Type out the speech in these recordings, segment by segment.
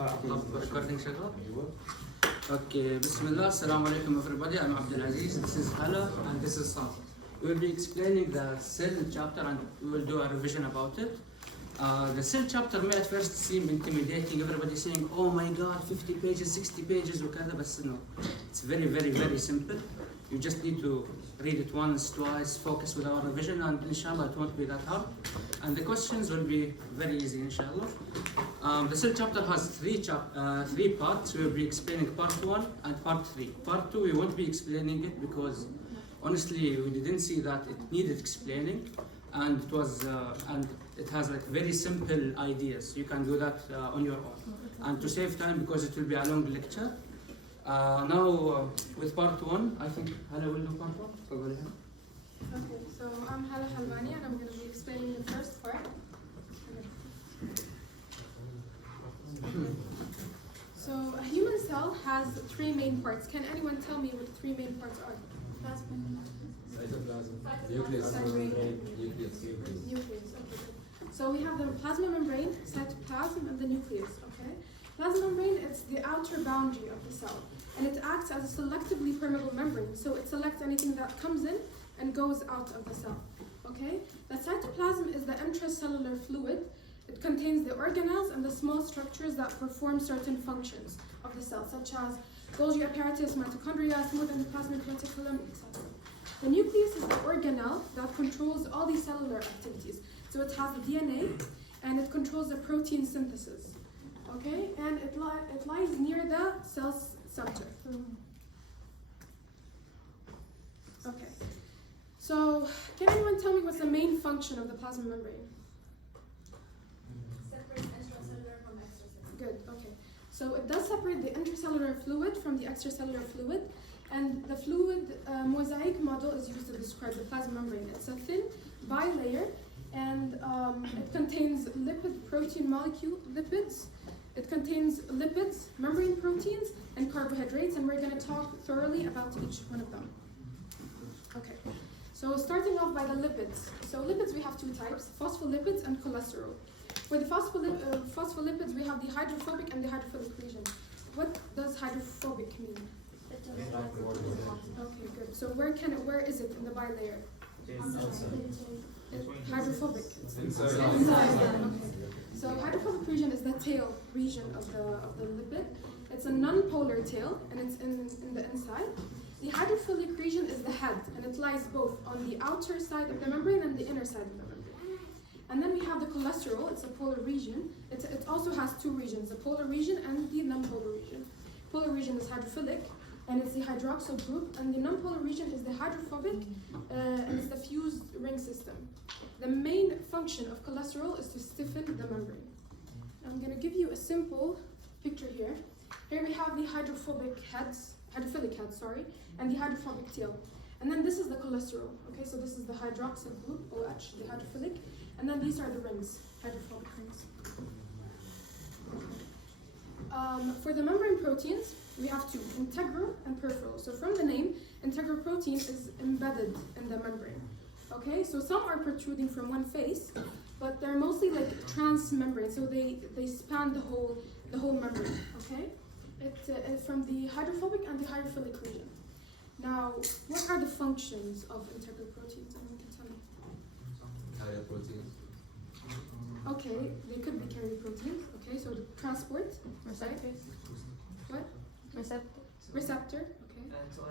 recording شغال. Okay, Bismillah, Assalamu alaikum everybody. I'm Abdulaziz, this is Hala, and this is Saber. We will be explaining the cell chapter and we will do a revision about it. The cell chapter may at first seem intimidating, everybody saying, oh my god, 50 pages, 60 pages, وكذا, but no. It's very, very, very simple. You just need to read it once, twice, focus with our revision, and inshallah it won't be that hard. And the questions will be very easy, inshallah. The cell chapter has three parts. We will be explaining part 1 and part 3. Part 2 we won't be explaining it because honestly we didn't see that it needed explaining, and it was and it has like very simple ideas. You can do that on your own. And to save time, because it will be a long lecture, now with part 1, I think Hala will do part 1. So go ahead. Okay, so I'm Halawani and I'm going to be explaining the first part. So a human cell has 3 main parts. Can anyone tell me what the 3 main parts are? Nucleus. Nucleus. Okay. So we have the plasma membrane, cytoplasm, and the nucleus. Okay. Plasma membrane is the outer boundary of the cell, and it acts as a selectively permeable membrane. So it selects anything that comes in and goes out of the cell. Okay. The cytoplasm is the intracellular fluid. It contains the organelles and the small structures that perform certain functions of the cell, such as Golgi apparatus, mitochondria, smooth endoplasmic reticulum, etc. The nucleus is the organelle that controls all these cellular activities. So it has the DNA and it controls the protein synthesis. Okay, and it lies near the cell center. Okay, so can anyone tell me what's the main function of the plasma membrane? Separate intracellular from extracellular. Good, okay. So it does separate the intracellular fluid from the extracellular fluid, and the fluid mosaic model is used to describe the plasma membrane. It's a thin bilayer, and it contains lipid-protein molecule lipids. It contains lipids, membrane proteins, and carbohydrates, and we're going to talk thoroughly about each one of them. Okay, so starting off by the lipids. So lipids, we have 2 types, phospholipids and cholesterol. For the phospholipids, we have the hydrophobic and the hydrophilic region. What does hydrophobic mean? Okay, good. So where is it in the bilayer? Hydrophobic. Okay. So hydrophobic region is the tail region of the lipid. It's a non-polar tail, and it's in the inside. The hydrophilic region is the head, and it lies both on the outer side of the membrane and the inner side of the membrane. And then we have the cholesterol. It's a polar region. It also has 2 regions, the polar region and the non-polar region. Polar region is hydrophilic, and it's the hydroxyl group, and the non-polar region is the hydrophobic, and it's the fused ring system. The main function of cholesterol is to stiffen the membrane. I'm going to give you a simple picture here. Here we have the hydrophilic heads, and the hydrophobic tail. And then this is the cholesterol. Okay, so this is the hydroxyl group, OH, the hydrophilic, and then these are the rings, hydrophobic rings. For the membrane proteins, we have 2, integral and peripheral. So from the name, integral protein is embedded in the membrane. Okay, so some are protruding from one face, but they're mostly like transmembrane, so they span the whole membrane. Okay, it's from the hydrophobic and the hydrophilic region. Now, what are the functions of integral proteins? Anyone can tell me? Carrier proteins. Okay, they could be carrier proteins. Okay, so the transport. Receptors. What? Receptor.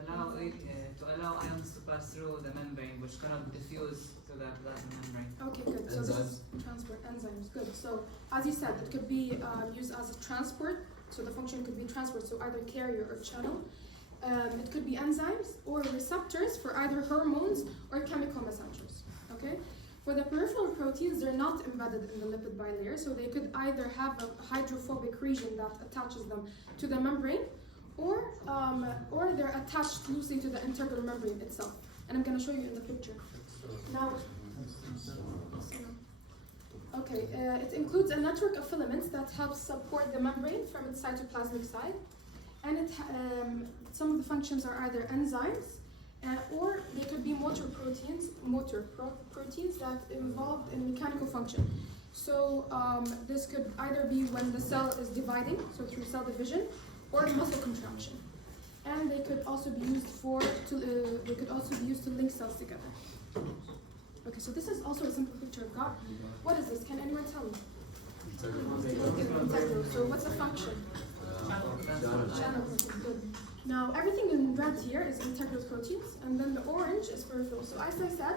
Okay. To allow ions to pass through the membrane, which cannot diffuse to the plasma membrane. Okay, good. So this is transport enzymes. Good. So as you said, it could be used as a transport. So the function could be transport, so either carrier or channel. It could be enzymes or receptors for either hormones or chemical messengers. Okay. For the peripheral proteins, they're not embedded in the lipid bilayer, so they could either have a hydrophobic region that attaches them to the membrane, or they're attached loosely to the integral membrane itself. And I'm going to show you in the picture. Now, okay, it includes a network of filaments that helps support the membrane from its cytoplasmic side, and some of the functions are either enzymes, or they could be motor proteins that involved in mechanical function. So this could either be when the cell is dividing, so through cell division, or muscle contraction. And they could also be used to link cells together. Okay, so this is also a simple picture I've got. What is this? Can anyone tell me? Integral. So what's the function? Channel protein. Good. Now everything in red here is integral proteins, and then the orange is peripheral. So as I said,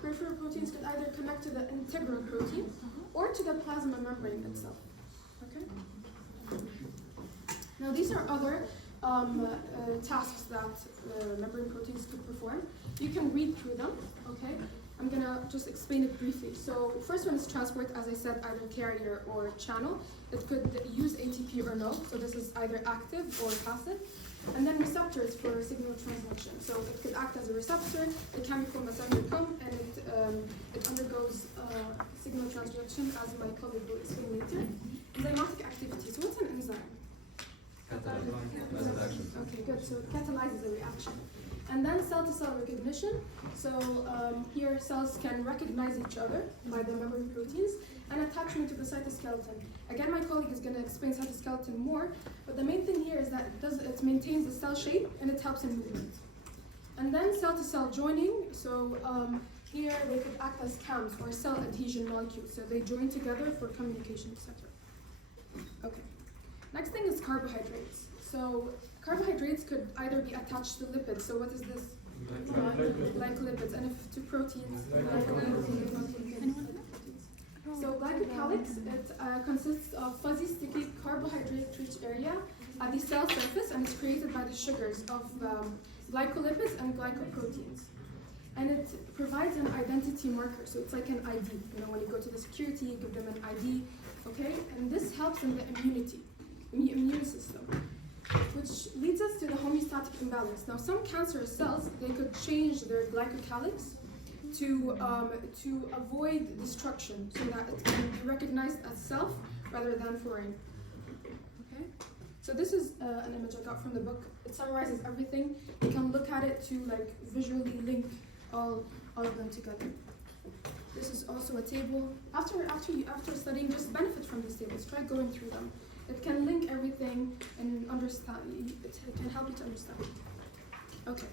peripheral proteins could either connect to the integral protein or to the plasma membrane itself. Okay. Now these are other tasks that membrane proteins could perform. You can read through them. Okay. I'm gonna just explain it briefly. So first one is transport, as I said, either carrier or channel. It could use ATP or no, so this is either active or passive. And then receptors for signal transduction. So it could act as a receptor, it can become a cytochrome, and it undergoes signal transduction, as my colleague will explain later. Enzymatic activity. So what's an enzyme? Okay, good. So it catalyzes a reaction. And then cell-to-cell recognition. So here cells can recognize each other by the membrane proteins, and attachment to the cytoskeleton. Again, my colleague is going to explain cytoskeleton more, but the main thing here is that it maintains the cell shape and it helps in movement. And then cell-to-cell joining. So here they could act as CAMs, or cell adhesion molecules. So they join together for communication, etc. Okay. Next thing is carbohydrates. So carbohydrates could either be attached to lipids. So what is this? Like lipids. And if to proteins, So glycocalyx, it consists of fuzzy, sticky, carbohydrate-rich area at the cell surface, and it's created by the sugars of glycolipids and glycoproteins. And it provides an identity marker, so it's like an ID. You know, when you go to the security, you give them an ID, okay? And this helps in the immune system, which leads us to the homeostatic imbalance. Now, some cancerous cells, they could change their glycocalyx to avoid destruction, so that it can be recognized as self rather than foreign. Okay? So this is an image I got from the book. It summarizes everything. You can look at it to like visually link all of them together. This is also a table. After studying, just benefit from these tables. Try going through them. It can link everything and understand. It can help you to understand. Okay.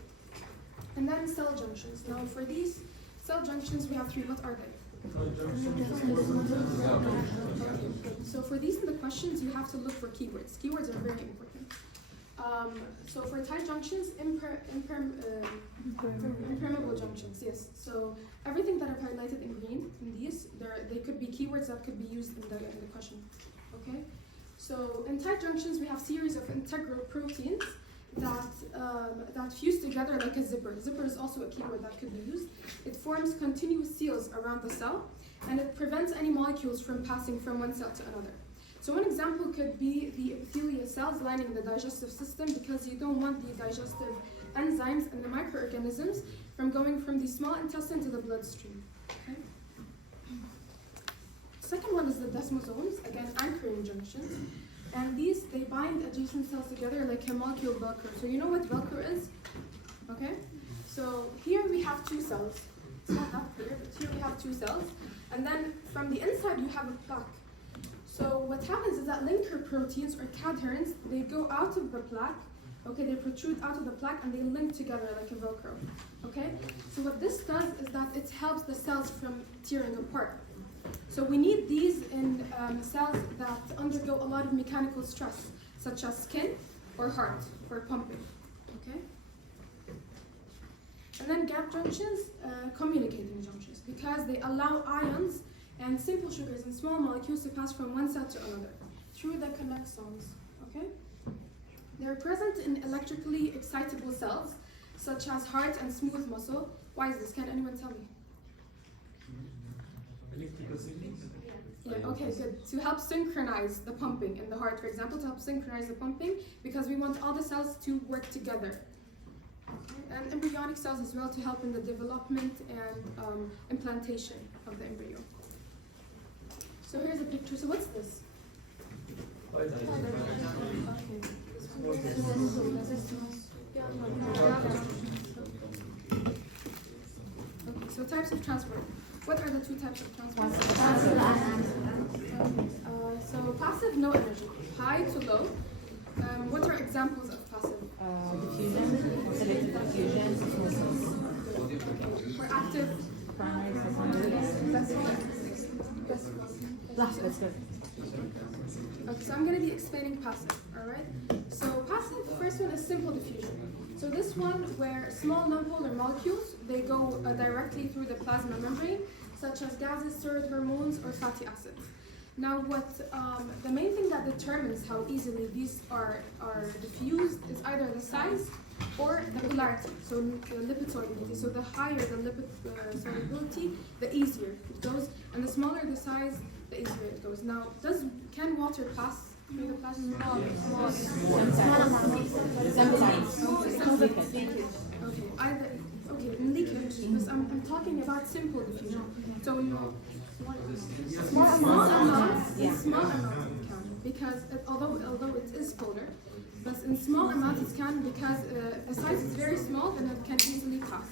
And then cell junctions. Now for these cell junctions, we have three. What are they? So for these in the questions, you have to look for keywords. Keywords are very important. So for tight junctions, impermeable junctions, yes. So everything that I've highlighted in green, in these, they could be keywords that could be used in the question. Okay. So in tight junctions, we have series of integral proteins that fuse together like a zipper. Zipper is also a keyword that could be used. It forms continuous seals around the cell, and it prevents any molecules from passing from one cell to another. So one example could be the epithelial cells lining the digestive system, because you don't want the digestive enzymes and the microorganisms from going from the small intestine to the bloodstream. Okay? Second one is the desmosomes, again anchoring junctions. And these, they bind adjacent cells together like a molecule Velcro. So you know what Velcro is? Okay? So here we have two cells. It's not that clear, but here we have two cells. And then from the inside you have a plaque. So what happens is that linker proteins or cadherins, they go out of the plaque. Okay, they protrude out of the plaque and they link together like a Velcro. Okay? So what this does is that it helps the cells from tearing apart. So we need these in cells that undergo a lot of mechanical stress, such as skin or heart for pumping. Okay? And then gap junctions, communicating junctions, because they allow ions and simple sugars and small molecules to pass from one cell to another through the connexons. Okay? They're present in electrically excitable cells, such as heart and smooth muscle. Why is this? Can anyone tell me? Yeah, okay, good. To help synchronize the pumping in the heart, for example, to help synchronize the pumping, because we want all the cells to work together. Okay. And embryonic cells as well, to help in the development and implantation of the embryo. So here's a picture. So what's this? Okay, so types of transport. What are the two types of transport? So passive, no energy. High to low. What are examples of passive? Diffusion, selective diffusion, osmosis. For active, That's good. okay, so I'm going to be explaining passive, all right? So passive, the first one is simple diffusion. So this one where small nonpolar molecules, they go directly through the plasma membrane, such as gases, steroid hormones, or fatty acids. Now what, the main thing that determines how easily these are diffused is either the size or the polarity, so the lipid solubility. So the higher the lipid solubility, the easier it goes, and the smaller the size, the easier it goes. Now, can water pass through the plasma? Okay, in leakage, because I'm talking about simple diffusion. So small amounts it can, because although it is polar, but in small amounts it can, because the size is very small and it can easily pass.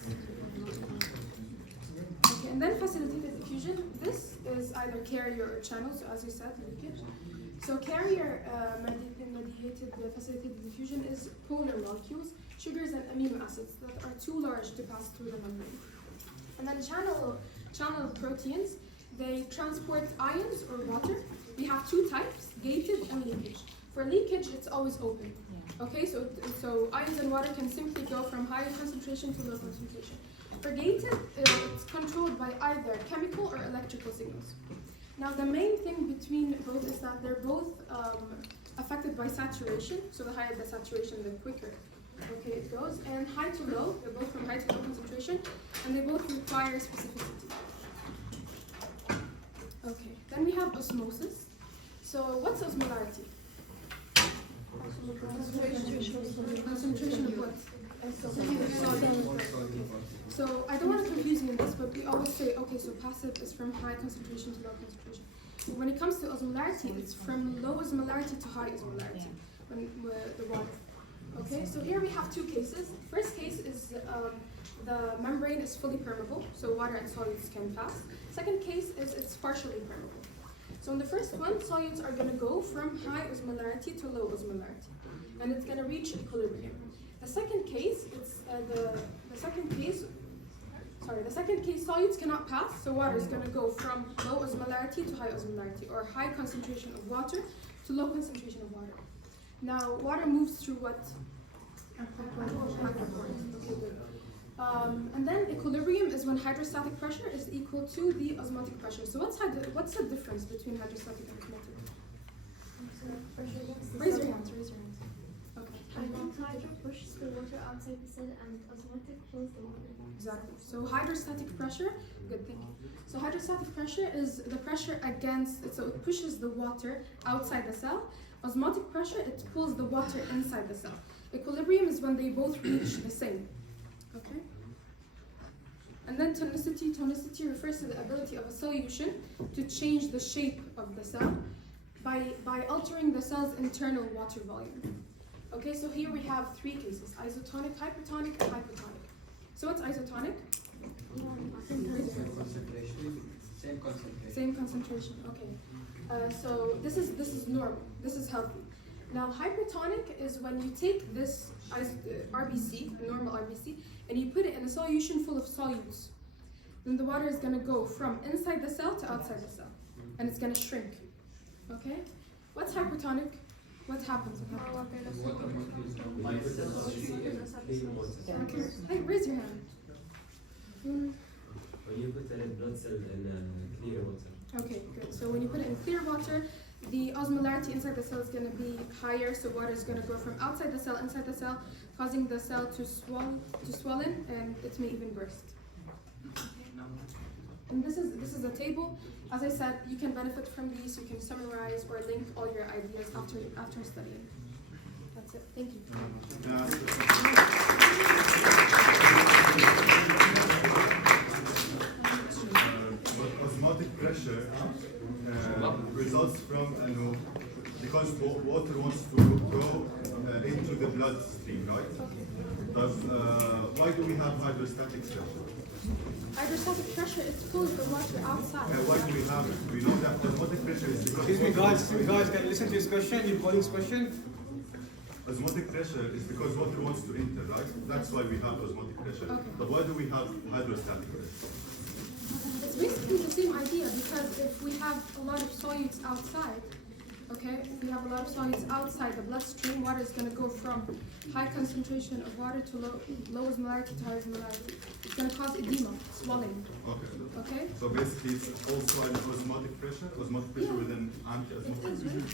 Okay, and then facilitated diffusion. This is either carrier or channel, so as you said, leakage. So carrier mediated facilitated diffusion is polar molecules, sugars and amino acids that are too large to pass through the membrane. And then channel proteins, they transport ions or water. We have two types, gated and leakage. For leakage, it's always open. Okay, so ions and water can simply go from high concentration to low concentration. For gated, it's controlled by either chemical or electrical signals. Now, the main thing between both is that they're both affected by saturation. So the higher the saturation, the quicker it goes. And high to low, they're both from high to low concentration, and they both require specificity. Okay, then we have osmosis. So what's osmolarity? Concentration of what? So I don't want to confuse you in this, but we always say, okay, so passive is from high concentration to low concentration. When it comes to osmolarity, it's from low osmolarity to high osmolarity, when the water. Okay, so here we have two cases. First case is the membrane is fully permeable, so water and solids can pass. Second case is it's partially permeable. So in the first one, solids are going to go from high osmolarity to low osmolarity, and it's going to reach equilibrium. The second case, the second case, solids cannot pass, so water is going to go from low osmolarity to high osmolarity, or high concentration of water to low concentration of water. Now, water moves through what? Okay, good. And then equilibrium is when hydrostatic pressure is equal to the osmotic pressure. So what's the difference between hydrostatic and osmotic? Raise your hands. Okay. Hydro pushes the water outside the cell and osmotic pulls the water. Exactly. So hydrostatic pressure, good, thank you. So hydrostatic pressure is the pressure against, so it pushes the water outside the cell. Osmotic pressure, it pulls the water inside the cell. Equilibrium is when they both reach the same. Okay? And then tonicity. Tonicity refers to the ability of a solution to change the shape of the cell by altering the cell's internal water volume. Okay, so here we have three cases: isotonic, hypertonic, and hypotonic. So what's isotonic? Same concentration. Okay. So this is normal. This is healthy. Now hypertonic is when you take this RBC, a normal RBC, and you put it in a solution full of solutes. Then the water is going to go from inside the cell to outside the cell, and it's going to shrink. Okay. What's hypertonic? What happens? Hey, raise your hand. When you put a red blood cell in clear water. Okay, good. So when you put it in clear water, the osmolarity inside the cell is going to be higher, so water is going to go from outside the cell inside the cell, causing the cell to swollen, and it may even burst. And this is a table. As I said, you can benefit from these. You can summarize or link all your ideas after studying. That's it. Thank you. Osmotic pressure results from because water wants to go into the bloodstream, right? Why do we have hydrostatic pressure. Hydrostatic pressure is pulls the water outside. And what we have, we know that osmotic pressure is because Excuse me, guys, can you listen to his question? Your colleague's question? osmotic pressure is because water wants to enter, right? That's why we have osmotic pressure. Okay. But why do we have hydrostatic pressure? It's basically the same idea because if we have a lot of solids outside, okay, if we have a lot of solids outside the bloodstream, water is going to go from high concentration of water to low osmolarity to high osmolarity. It's going to cause edema, swelling. Okay. Okay? So basically it's also an osmotic pressure with an anti-osmotic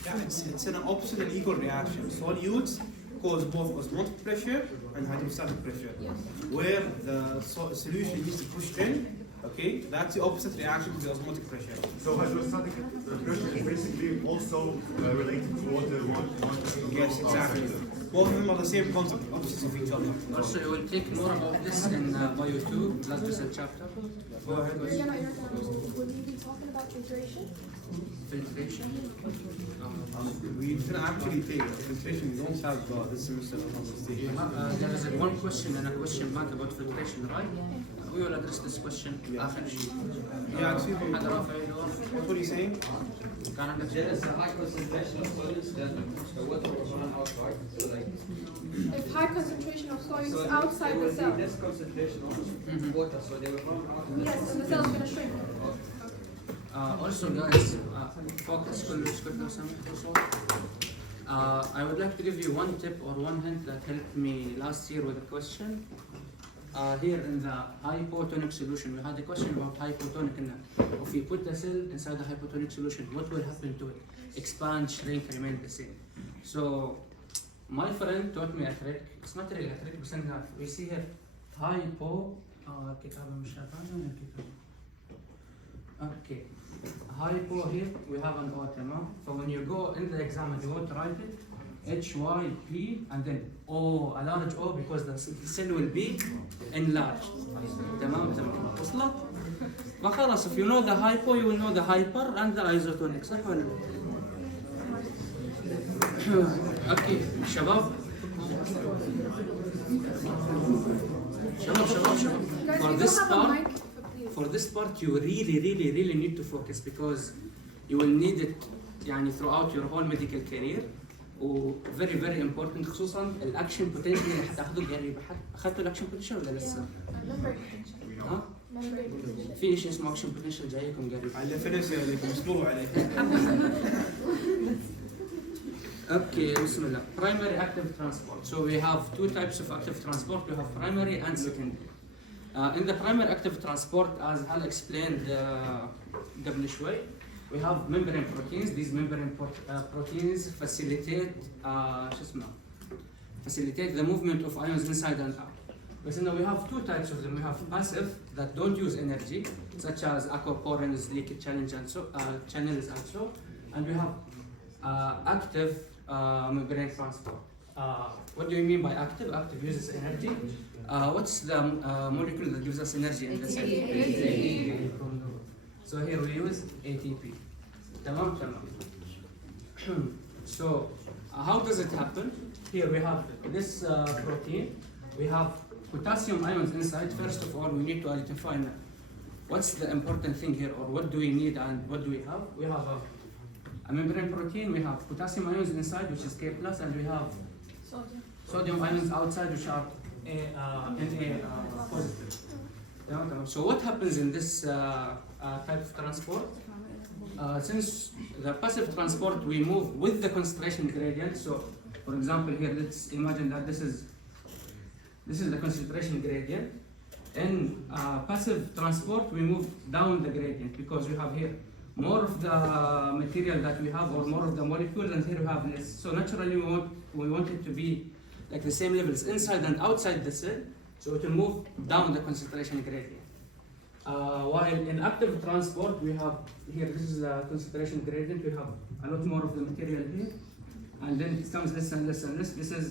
pressure. Yeah, it's an opposite and equal reaction. Solutes cause both osmotic pressure and hydrostatic pressure. Yes. Where the solution needs to push in, okay, that's the opposite reaction to the osmotic pressure. So hydrostatic pressure is basically also related to water. Yes, exactly. Both of them are the same concept, opposites of each other. Also, you will take more about this in Bio 2, blood vessel chapter. Go ahead. Will we be talking about filtration? Filtration. We can actually take filtration. We don't have this semester of filtration. There is one question and a question bank about filtration, right? We will address this question after she. Yeah, excuse me. What were you saying? There is a high concentration of solids that the water will run out, right? So like, If high concentration of solids so outside there the will cell. be less concentration of water, so they will run out. Yes, and the cell is going to shrink. Also, guys, focus. I would like to give you one tip or one hint that helped me last year with a question. Here in the hypotonic solution, we had a question about hypotonic. If you put the cell inside the hypotonic solution, what will happen to it? Expand, shrink, remain the same. So, my friend taught me a trick. It's not really a trick, but we see here hypo. Okay. Hypo here, we have an O, تمام? So when you go in the exam and you want to write it, HYP and then O, a large O because the cell will be enlarged. تمام تمام. وصلت؟ فخلاص if you know the hypo you will know the hyper and the isotonic صح ولا لا؟ اوكي شباب For this part, you really need to focus because you will need it يعني throughout your whole medical career. و very important خصوصا الاكشن بوتنشال اللي حتاخذه الجريبه. اخذتوا الاكشن بوتنشال ولا لسه؟ ها؟ في شيء اسمه اكشن بوتنشال جايكم قريب. على فلوس اللي مسموع عليه. Okay, bismillah. Primary active transport. So we have two types of active transport. We have primary and secondary. In the primary active transport, as Hala explained قبل شوي, we have membrane proteins. These membrane proteins facilitate the movement of ions inside and out. But now we have two types of them. We have passive that don't use energy, such as aquaporins, leakage channels also, and we have active membrane transport. What do you mean by active? Active uses energy. What's the molecule that gives us energy in the cell? ATP. So here we use ATP. Tamam. So how does it happen? Here we have this protein. We have potassium ions inside. First of all, we need to identify what's the important thing here, or what do we need and what do we have? We have a membrane protein. We have potassium ions inside, which is K+, and we have sodium ions outside, which are Na positive. So what happens in this type of transport? Since the passive transport, we move with the concentration gradient. So, for example, here let's imagine that this is the concentration gradient. In passive transport, we move down the gradient because we have here more of the material that we have, or more of the molecules, and here we have less. So naturally, we want it to be like the same levels inside and outside the cell, so it will move down the concentration gradient. While in active transport, we have here, this is the concentration gradient, we have a lot more of the material here, and then it becomes less and less and less. This is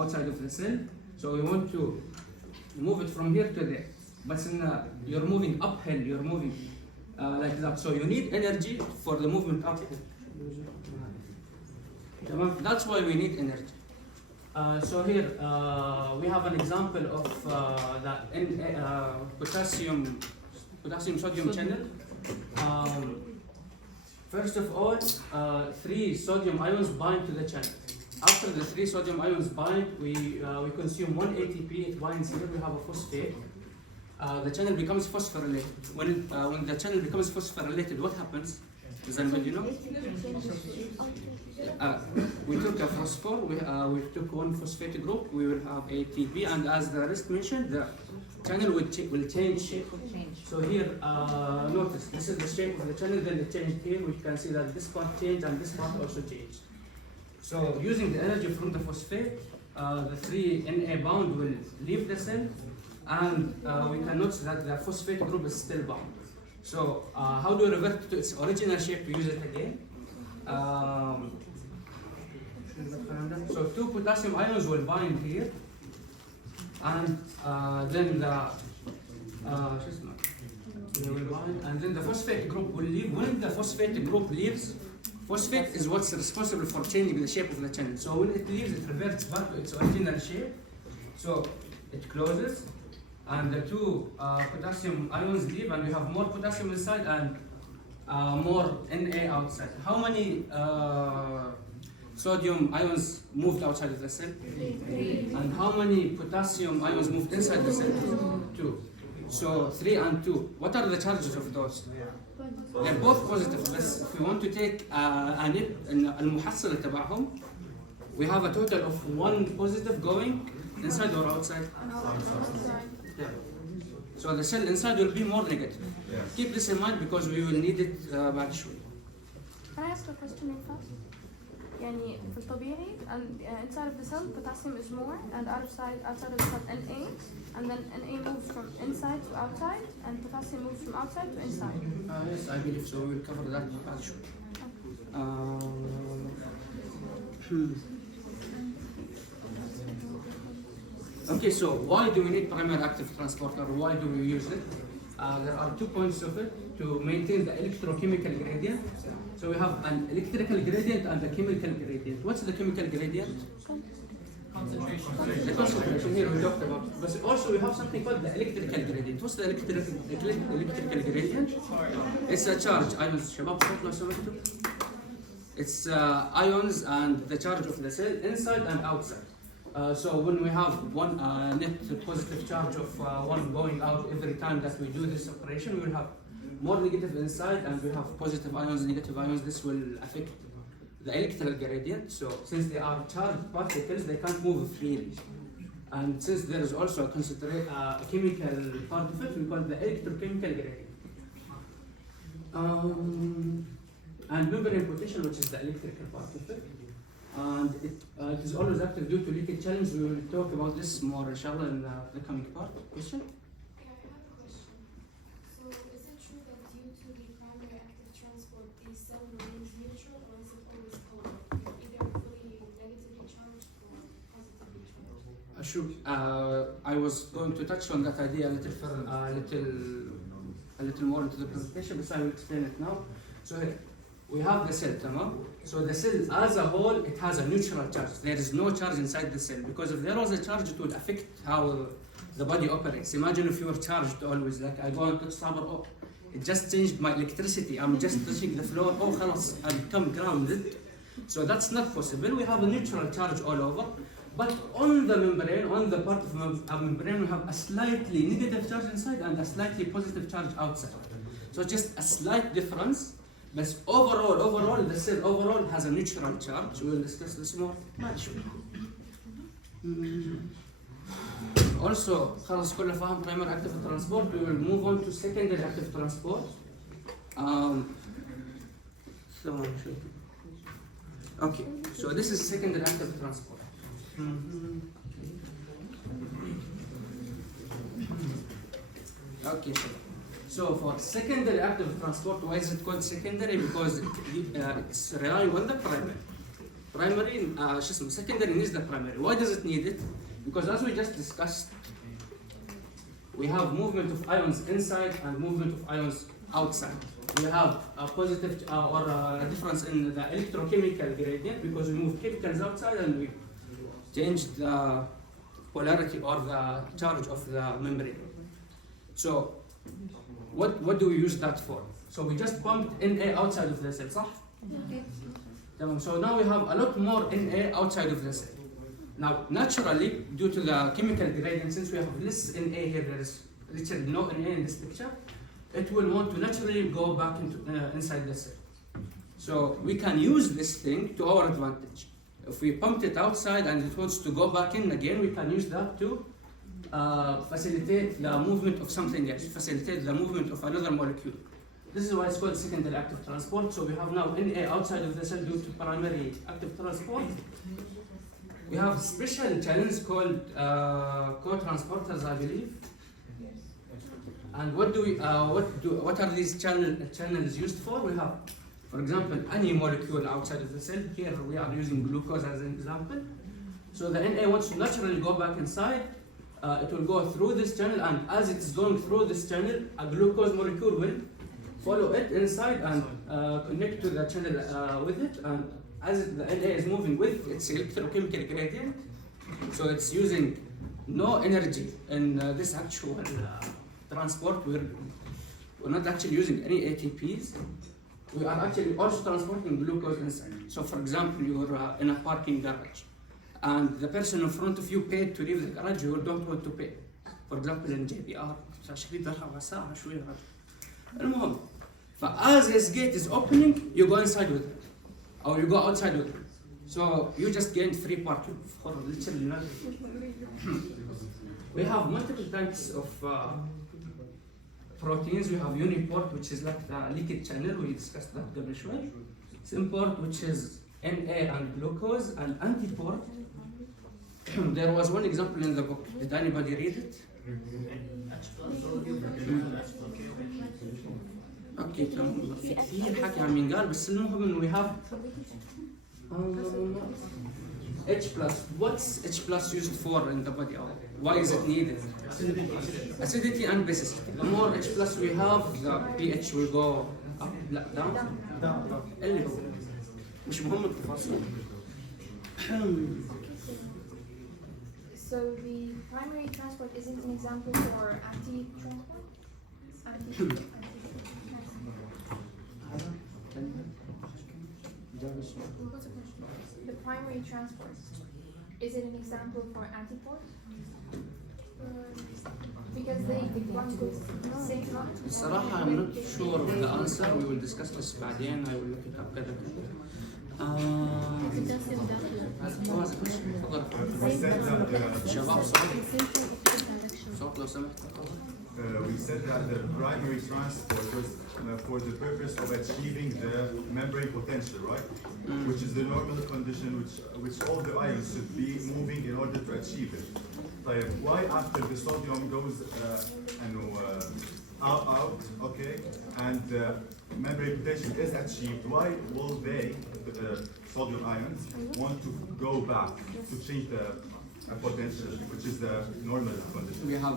outside of the cell, so we want to move it from here to there. But you're moving uphill, you're moving like that, so you need energy for the movement uphill. That's why we need energy. So here we have an example of the potassium sodium channel. First of all, 3 sodium ions bind to the channel. After the 3 sodium ions bind, we consume 1 ATP. It binds here. We have a phosphate. The channel becomes phosphorylated. When the channel becomes phosphorylated, what happens? Does anybody know? We took a phosphor, we took 1 phosphate group, we will have ATP, and as the rest mentioned, the channel will change shape. So here, notice, this is the shape of the channel, then it changed here. We can see that this part changed and this part also changed. So using the energy from the phosphate, the 3 Na bound will leave the cell, and we can notice that the phosphate group is still bound. So how do we revert to its original shape to use it again? So 2 potassium ions will bind here, and then they will bind, and then the phosphate group will leave. When the phosphate group leaves, phosphate is what's responsible for changing the shape of the channel. So when it leaves, it reverts back to its original shape. So it closes, and the 2 potassium ions leave, and we have more potassium inside and more Na outside. How many sodium ions moved outside of the cell? 3. And how many potassium ions moved inside the cell? 2. So 3 and 2. What are the charges of those? They're both positive. But if we want to take المحصلة تبعهم, we have a total of 1 positive going inside or outside. Yeah. So the cell inside will be more negative. Keep this in mind because we will need it بعد شوي. Can I ask a question first? يعني في الطبيعي inside of the cell potassium is more, and outside of the cell Na, and then Na moves from inside to outside, and potassium moves from outside to inside. Yes, I believe so. We will cover that بعد شوي. Okay, so why do we need primary active transporter? Why do we use it? There are 2 points of it to maintain the electrochemical gradient. So we have an electrical gradient and a chemical gradient. What's the chemical gradient? Concentration. The concentration here we talked about. But also we have something called the electrical gradient. What's the electrical gradient? It's a charge. Ions. شباب صوت لو سمحتوا. It's ions and the charge of the cell inside and outside. So when we have one net positive charge of 1 going out every time that we do this operation, we will have more negative inside, and we have positive ions, negative ions. This will affect the electrical gradient. So since they are charged particles, they can't move freely. And since there is also a chemical part of it, we call it the electrochemical gradient. And membrane potential, which is the electrical part of it. And it is always active due to leakage challenge. We will talk about this more, inshallah, in the coming part. Question? Okay, I have a question. So is it true that due to the primary active transport, the cell remains neutral, or is it always polar, either fully negatively charged or positively charged? Sure. I was going to touch on that idea a little more into the presentation, but I will explain it now. So here, we have the cell, tamam? So the cell as a whole, it has a neutral charge. There is no charge inside the cell, because if there was a charge, it would affect how the body operates. Imagine if you were charged always, like I go and touch Saber, oh, it just changed my electricity. I'm just touching the floor, oh, خلاص, I become grounded. So that's not possible. We have a neutral charge all over. But on the membrane, on the part of a membrane, we have a slightly negative charge inside and a slightly positive charge outside. So just a slight difference. But overall, the cell overall has a neutral charge. We will discuss this more. Also, خلاص كله فاهم primary active transport. We will move on to secondary active transport. Okay, so this is secondary active transport. Okay, so for secondary active transport, why is it called secondary? Because it's relying on the primary. Secondary needs the primary. Why does it need it? Because as we just discussed, we have movement of ions inside and movement of ions outside. We have a positive or a difference in the electrochemical gradient because we move chemicals outside and we change the polarity or the charge of the membrane. So what do we use that for? So we just pumped Na outside of the cell, صح? So now we have a lot more Na outside of the cell. Now naturally, due to the chemical gradient, since we have less Na here, there is literally no Na in this picture, it will want to naturally go back into inside the cell. So we can use this thing to our advantage. If we pumped it outside and it wants to go back in again, we can use that to facilitate the movement of something else, facilitate the movement of another molecule. This is why it's called secondary active transport. So we have now Na outside of the cell due to primary active transport. We have special channels called co-transporters, I believe. And what are these channels used for? We have, for example, any molecule outside of the cell. Here we are using glucose as an example. So the Na wants to naturally go back inside. It will go through this channel, and as it is going through this channel, a glucose molecule will follow it inside and connect to the channel with it. And as the Na is moving with its electrochemical gradient, so it's using no energy in this actual transport. We're not actually using any ATPs. We are actually also transporting glucose inside. So for example, you're in a parking garage, and the person in front of you paid to leave the garage, you don't want to pay. For example, in JBR, المهم, as his gate is opening, you go inside with it, or you go outside with it. So you just gained free parking for literally nothing. We have multiple types of proteins. We have uniport, which is like the liquid channel. We discussed that قبل شوي. Symport, which is Na and glucose, and antiport. There was one example in the book. Did anybody read it? اوكي تمام. في كثير حكي عم ينقال، بس المهم انه we have H plus. What's H plus used for in the body? Why is it needed? Acidity and basicity. The more H plus we have, the pH will go up, down. اللي هو مش مهم التفاصيل. So the primary transport isn't an example for anti-transport? The primary transport, is it an example for antiport? Because they one goes same line? الصراحة I'm not sure of the answer. We will discuss this بعدين. I will look it up كذا. شباب صوت لو سمحت. We said that the primary transport was for the purpose of achieving the membrane potential, right? Which is the normal condition which all the ions should be moving in order to achieve it. Why after the sodium goes out, okay, and membrane potential is achieved, why will they, the sodium ions, want to go back to change the potential, which is the normal condition? We have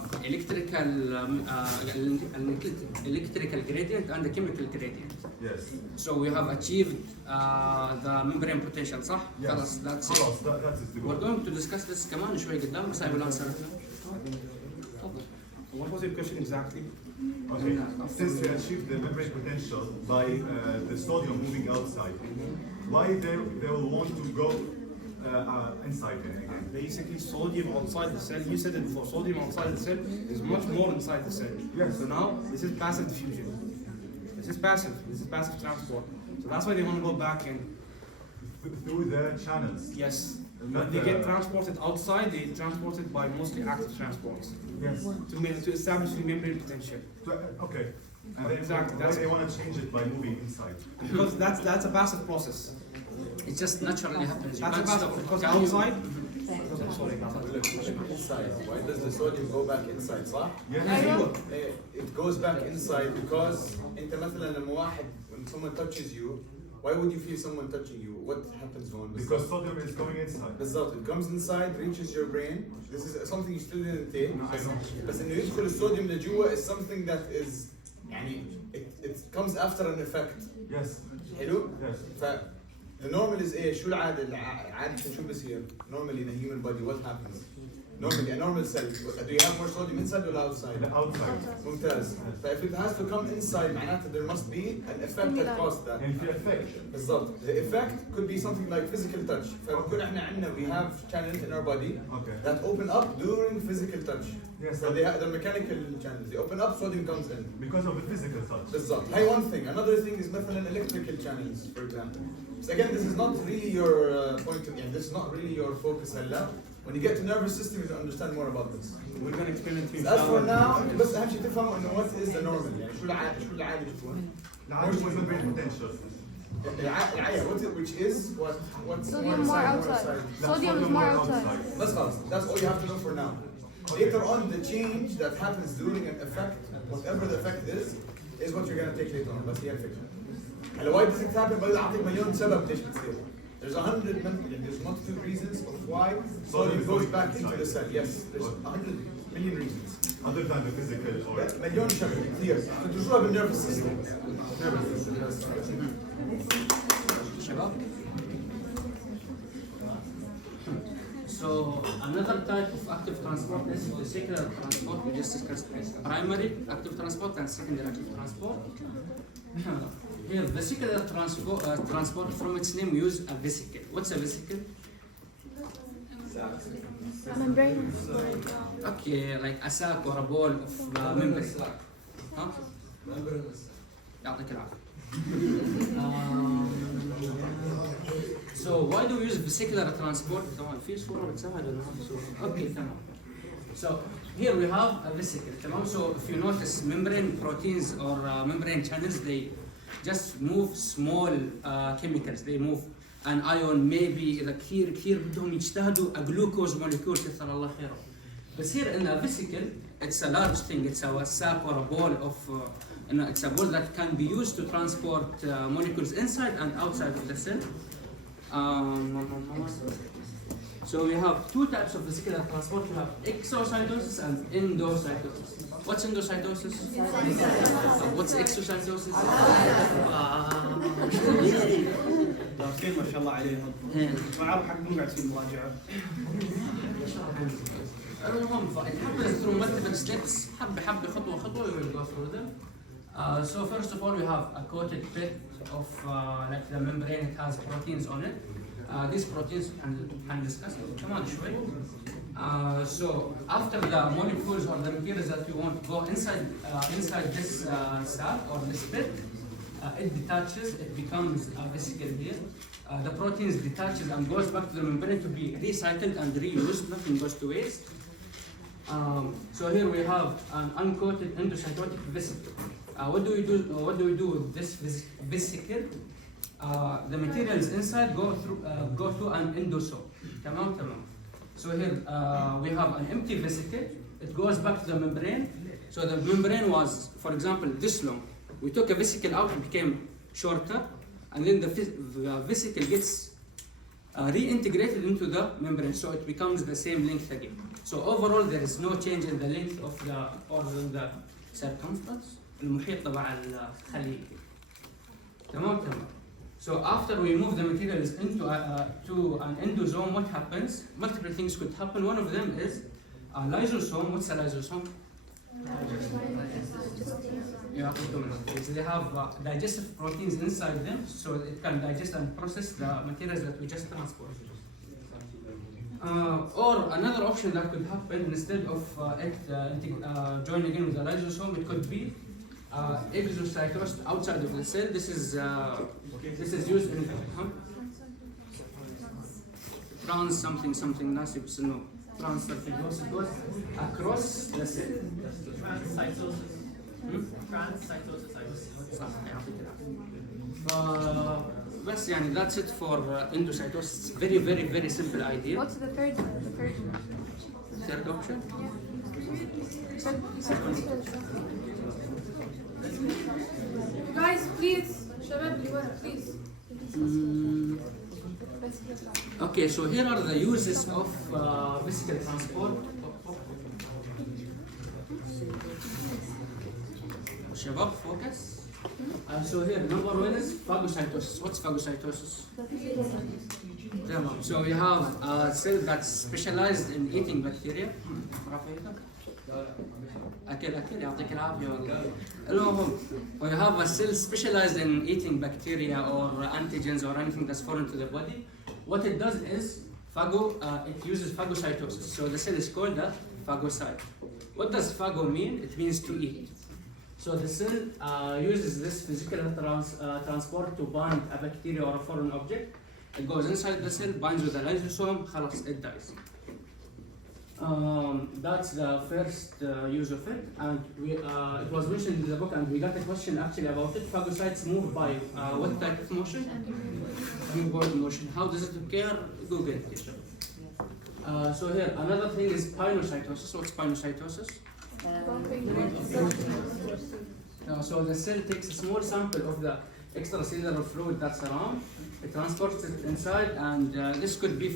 electrical gradient and the chemical gradient. Yes. So we have achieved the membrane potential, صح? Yes. خلاص, that's it. That is the goal. We're going to discuss this كمان شوي قدام, بس I will answer it. What was your question exactly? Okay. Since we achieved the membrane potential by the sodium moving outside, why they will want to go inside again? Basically, sodium outside the cell, you said it before, sodium outside the cell is much more inside the cell. Yes. So now, this is passive diffusion. This is passive transport. So that's why they want to go back in. Through the channels? Yes. When they get transported outside, they transport it by mostly active transports. Yes. To establish the membrane potential. Okay. And Exactly. why they want to change it by moving inside? Because that's a passive process. It just naturally happens. You That's a can't passive stop it. because Can you- outside. Sorry. Inside. Why does the sodium go back inside, صح؟ It goes back inside because أنت مثلا لما واحد when someone touches you, why would you feel someone touching you? What happens when? Because sodium is going inside. بالضبط. It comes inside, reaches your brain. This is something you still didn't take. No, I know. بس إنه يدخل الصوديوم لجوا is something that is يعني it comes after an effect. Yes. حلو؟ Yes. The normal is ايه؟ شو العادة؟ عادة شو بصير؟ Normally in a human body what happens? Normally a normal cell, do you have more sodium inside or outside? Outside. ممتاز. If it has to come inside معناته there must be an effect that caused that. And the effect. بالضبط. The effect could be something like physical touch. فبكون احنا عندنا we have channels in our body that open up during physical touch. Yes. So they have the mechanical channels. They open up, sodium comes in. Because of the physical touch. بالضبط. هاي one thing. Another thing is مثلا electrical channels, for example. So again, this is not really your point of view. This is not really your focus. Hala. When you get to nervous system, you understand more about this. We're going to explain it to you. As for now, بس أهم شيء تفهموا إنه what is the normal. يعني شو العادة شو العادة هو membrane potential. Which is what's Sodium more more inside, outside. more Sodium is more outside. That's خلاص. That's all you have to know for now. Later on, the change that happens during an effect, whatever the effect is what you're going to take later on. بس هي الفكرة. هلا why does it happen؟ بقدر أعطيك مليون سبب ليش بتصير. There's 100 there's multiple reasons of why sodium goes back into the cell. Yes, there's 100 million reasons. Other than the physical or... مليون شغلة كثير. تدرسوها بالnervous system. Nervous system. شباب. So another type of active transport is vesicular transport. We just discussed primary active transport and secondary active transport. Here, vesicular transport, from its name, we use a vesicle. What's a vesicle? Membrane. Okay, like a sac or a ball of membrane. Huh? يعطيك العافية. So why do we use vesicular transport? طبعا في صورة بتساعد ولا ما في صورة؟ Okay, تمام. So here we have a vesicle. تمام. So if you notice, membrane proteins or membrane channels, they just move small chemicals. They move an ion, maybe إذا كثير بدهم يجتهدوا a glucose molecule كثر الله خيره. But here in a vesicle, it's a large thing. It's a sac or a ball of it's a ball that can be used to transport molecules inside and outside of the cell. So we have two types of vesicular transport. We have exocytosis and endocytosis. What's endocytosis? What's exocytosis? دارسين ما شاء الله عليهم. ما عارف حقهم قاعد يصير مراجعة. المهم it happens through multiple steps. حبة خطوة we will go through them. So first of all we have a coated bit of like the membrane. It has proteins on it. These proteins can discuss it. Come on, شوي. So after the molecules or the materials that you want go inside this sac or this bit, it detaches. It becomes a vesicle here. The proteins detaches and goes back to the membrane to be recycled and reused. Nothing goes to waste. So here we have an uncoated endocytotic vesicle. What do we do with this vesicle? The materials inside go through an endosome. تمام. So here we have an empty vesicle. It goes back to the membrane. So the membrane was, for example, this long. We took a vesicle out, it became shorter, and then the vesicle gets reintegrated into the membrane, so it becomes the same length again. So overall, there is no change in the length of the circumference. المحيط تبع الخلية. تمام. So after we move the materials into to an endosome, what happens? Multiple things could happen. One of them is a lysosome. What's a lysosome? They have digestive proteins inside them, so it can digest and process the materials that we just transported. Or another option that could happen, instead of it joining in with the lysosome, it could be exocytosis outside of the cell. This is used in trans something ناسي بس إنه transcytosis goes across the cell. صح يعطيك العافية. بس يعني that's it for endocytosis. Very simple idea. What's the third option? Guys, please. شباب اللي ورا, please. Okay, so here are the uses of vesicle transport. شباب, focus. So here, number one is phagocytosis. What's phagocytosis? So we have a cell that's specialized in eating bacteria. يعطيك العافية والله. المهم, we have a cell specialized in eating bacteria or antigens or anything that's foreign to the body. What it does is it uses phagocytosis. So the cell is called a phagocyte. What does phago mean? It means to eat. So the cell uses this physical transport to bind a bacteria or a foreign object. It goes inside the cell, binds with the lysosome, خلاص, it dies. That's the first use of it, and it was mentioned in the book, and we got a question actually about it. Phagocytes move by what type of motion? Upward motion. How does it occur? Google it. So here, another thing is pinocytosis. What's pinocytosis? So the cell takes a small sample of the extracellular fluid that's around. It transports it inside, and this could be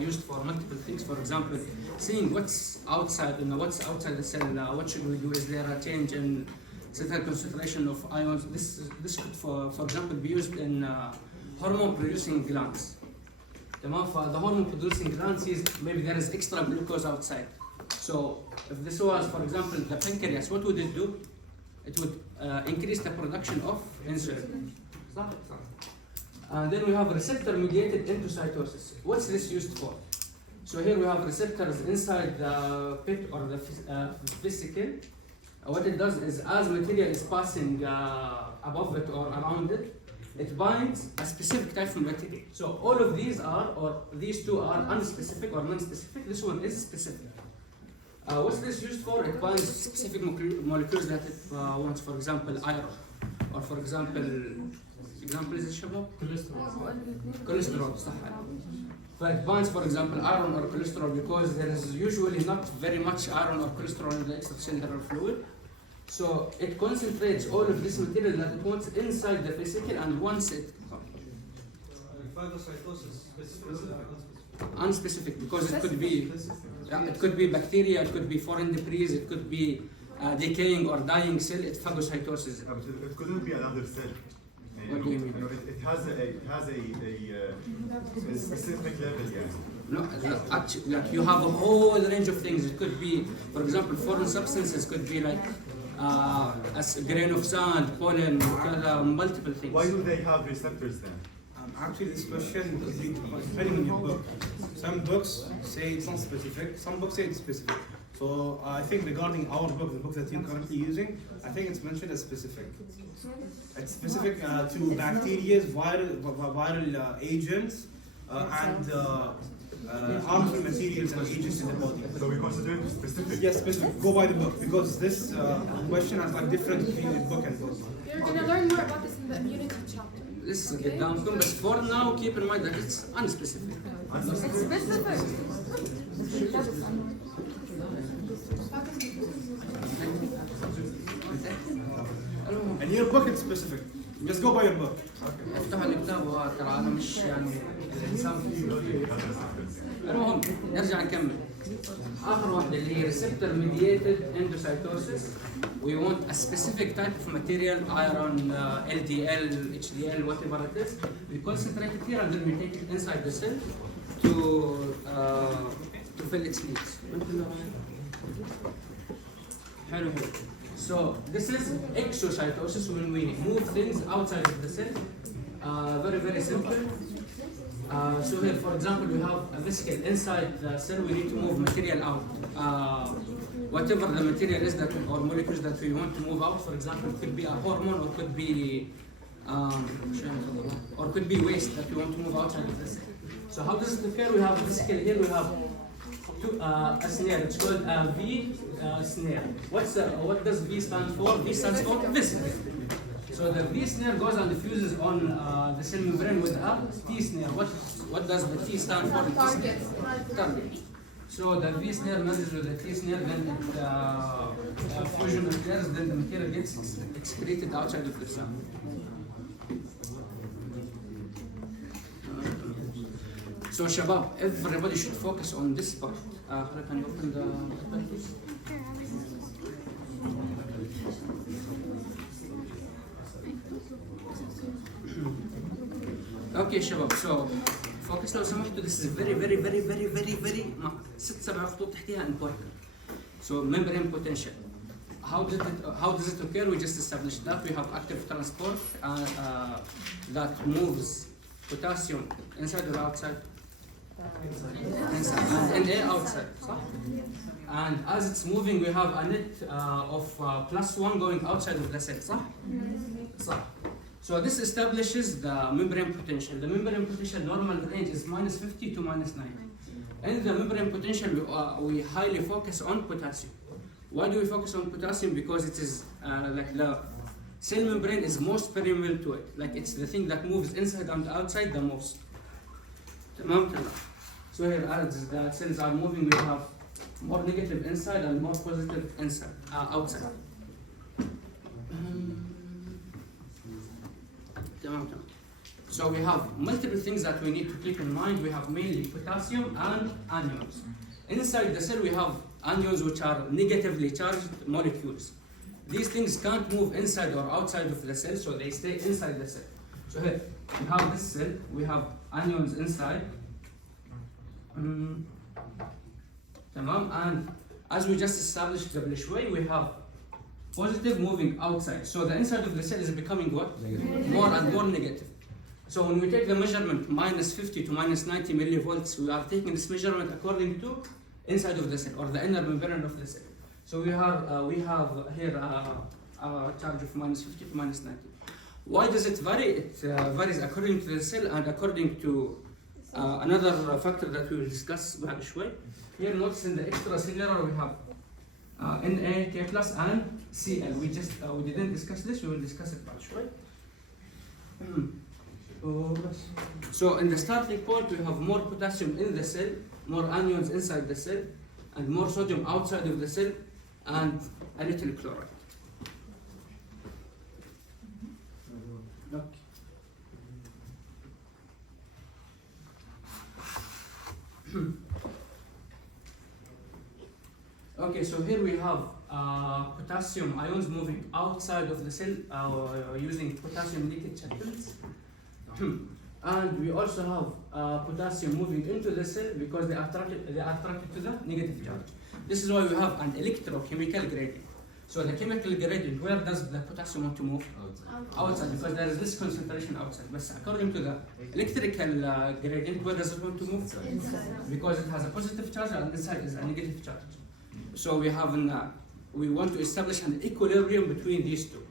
used for multiple things. For example, seeing what's outside the cell. What should we do? Is there a change in certain concentration of ions? This could, for example, be used in hormone-producing glands. The hormone-producing gland sees maybe there is extra glucose outside. So if this was, for example, the pancreas, what would it do? It would increase the production of insulin. And then we have receptor-mediated endocytosis. What's this used for? So here we have receptors inside the pit or the vesicle. What it does is, as material is passing above it or around it, it binds a specific type of material. So all of these are, or these two are unspecific or non-specific. This one is specific. What's this used for? It binds specific molecules that it wants. For example, iron, or for example, is it شباب؟ cholesterol. صح. It binds, for example, iron or cholesterol because there is usually not very much iron or cholesterol in the extracellular fluid. So it concentrates all of this material that it wants inside the vesicle, and once it unspecific, because it could be bacteria, it could be foreign debris, it could be decaying or dying cell. It's phagocytosis. It couldn't be another cell. What do you mean? It has a specific level, yeah. No, actually, like you have a whole range of things. It could be, for example, foreign substances could be like a grain of sand, pollen, multiple things. Why do they have receptors then? Actually, this question is depending on your book. Some books say it's not specific, some books say it's specific. So I think regarding our book, the book that you're currently using, I think it's mentioned as specific. It's specific to bacteria, viral agents, and harmful materials and agents in the body. So we consider it specific? Yes, specific. Go by the book, because this question has like different between book and book. You're going to learn more about this in the immunity chapter. Let's get down to it, but for now, keep in mind that it's unspecific. It's specific. And your book is specific. Just go by your book. افتحوا الكتاب وترى انا مش يعني الانسان المهم نرجع نكمل. اخر واحده اللي هي receptor mediated endocytosis. We want a specific type of material, iron, LDL, HDL, whatever it is. We concentrate it here and then we take it inside the cell to fill its needs. حلو. So this is exocytosis when we move things outside of the cell. Very, very simple. So here, for example, we have a vesicle inside the cell. We need to move material out. Whatever the material is that or molecules that we want to move out. For example, it could be a hormone, or could be waste that we want to move outside of the cell. So how does it occur? We have a vesicle here. We have a snare. It's called a V snare. What does V stand for? V stands for vesicle. So the V snare goes and fuses on the cell membrane with a T snare. What does the T stand for? Target. Target. So the V snare merges with the T snare, then fusion occurs, then the material gets excreted outside of the cell. So Shabab, everybody should focus on this part. Can you open the please? اوكي شباب سو فوكس لو سمحتوا this is very 6-7 خطوط تحتيها important. So membrane potential. How does it occur? We just established that we have active transport that moves potassium inside or outside? Inside. And Na outside. صح? And as it's moving, we have a net of +1 going outside of the cell. صح? صح. So this establishes the membrane potential. The membrane potential normal range is -50 to -90. In the membrane potential, we highly focus on potassium. Why do we focus on potassium? Because it is like the cell membrane is most permeable to it. Like it's the thing that moves inside and outside the most. So here as the cells are moving, we have more negative inside and more positive inside, outside. So we have multiple things that we need to keep in mind. We have mainly potassium and anions. Inside the cell we have anions which are negatively charged molecules. These things can't move inside or outside of the cell, so they stay inside the cell. So here we have this cell, we have anions inside. And as we just established the way, we have positive moving outside. So the inside of the cell is becoming what? Negative. More and more negative. So when we take the measurement -50 to -90 millivolts, we are taking this measurement according to inside of the cell or the inner membrane of the cell. So we have here a charge of -50 to -90. Why does it vary? It varies according to the cell and according to another factor that we will discuss بعد شوي. Here notice in the extracellular we have Na, K+, and Cl. We didn't discuss this, we will discuss it بعد شوي. So in the starting point we have more potassium in the cell, more anions inside the cell, and more sodium outside of the cell, and a little chloride. Okay, so here we have potassium ions moving outside of the cell using potassium leakage shuttles. And we also have potassium moving into the cell because they are attracted to the negative charge. This is why we have an electrochemical gradient. So the chemical gradient, where does the potassium want to move? Outside, because there is this concentration outside. But according to the electrical gradient, where does it want to move? Inside. Because it has a positive charge and inside is a negative charge. So we want to establish an equilibrium between these two.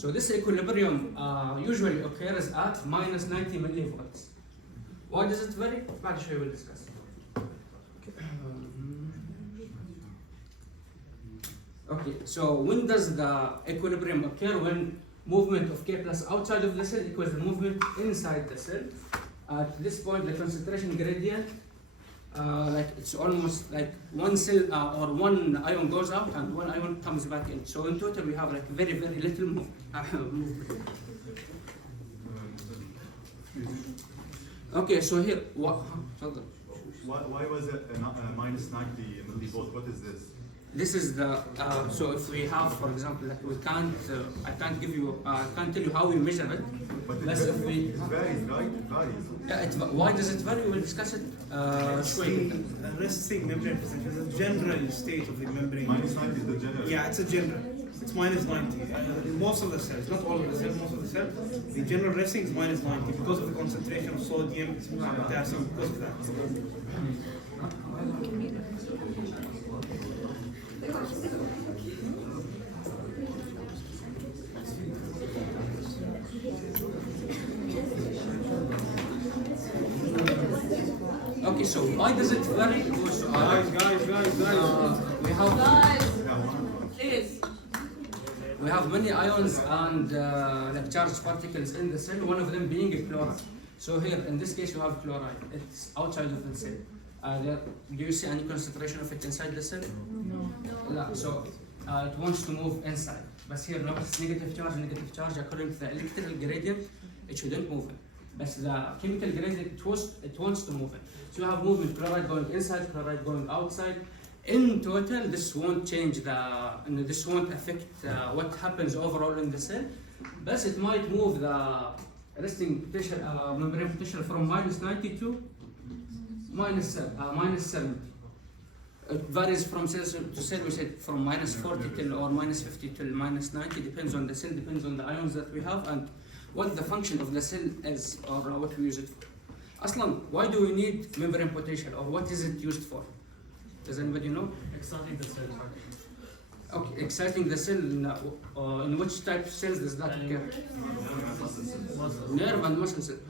So this equilibrium usually occurs at -90 millivolts. Why does it vary? بعد شوي we'll discuss. Okay, so when does the equilibrium occur? When movement of K+ outside of the cell equals the movement inside the cell. At this point, the concentration gradient, like it's almost like one cell or one ion goes out and one ion comes back in. So in total, we have like very little movement. Okay, so here, why was it -90 millivolts? What is this? This is the so if we have, for example, like we can't I can't give you I can't tell you how we measure it. But it if we varies, right? It varies. Yeah, why does it vary? We'll discuss it shortly. Resting membrane potential is a general state of the membrane. -90 is the general. Yeah, it's a general. It's -90. Most of the cells, not all of the cells, most of the cells, the general resting is -90 because of the concentration of sodium, potassium, because of that. Okay, so why does it vary? Guys, we have we have many ions and like charged particles in the cell, one of them being a chloride. So here, in this case, you have chloride. It's outside of the cell. Do you see any concentration of it inside the cell? No. So it wants to move inside. But here, notice negative charge. According to the electrical gradient, it shouldn't move it. But the chemical gradient, it wants to move it. So you have movement, chloride going inside, chloride going outside. In total, this won't change this won't affect what happens overall in the cell. But it might move the resting potential, membrane potential from minus 90 to minus 70. It varies from cell to cell. We said from minus 40 till or minus 50 till minus 90. Depends on the cell, depends on the ions that we have and what the function of the cell is or what we use it for. Aslan, why do we need membrane potential or what is it used for? Does anybody know? Exciting the cell. Okay, exciting the cell. In which type of cells does that occur? Nerve and muscle cells.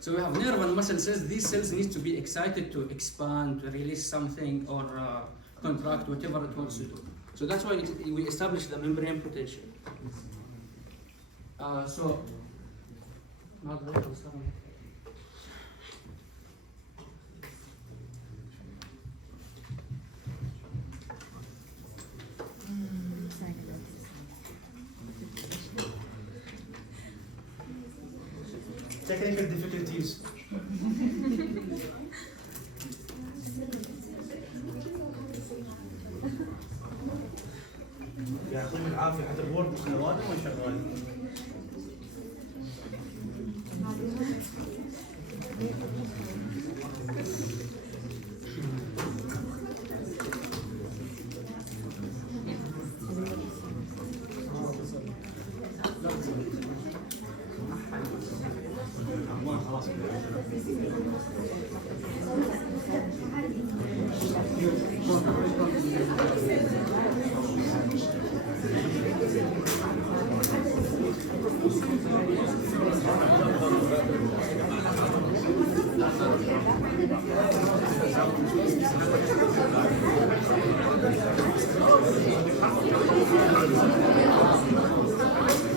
So we have nerve and muscle cells. These cells need to be excited to expand, to release something, or contract, whatever it wants to do. So that's why we establish the membrane potential. Technical difficulties. يعطيك العافية حتى الوورد حلواني ولا شغال؟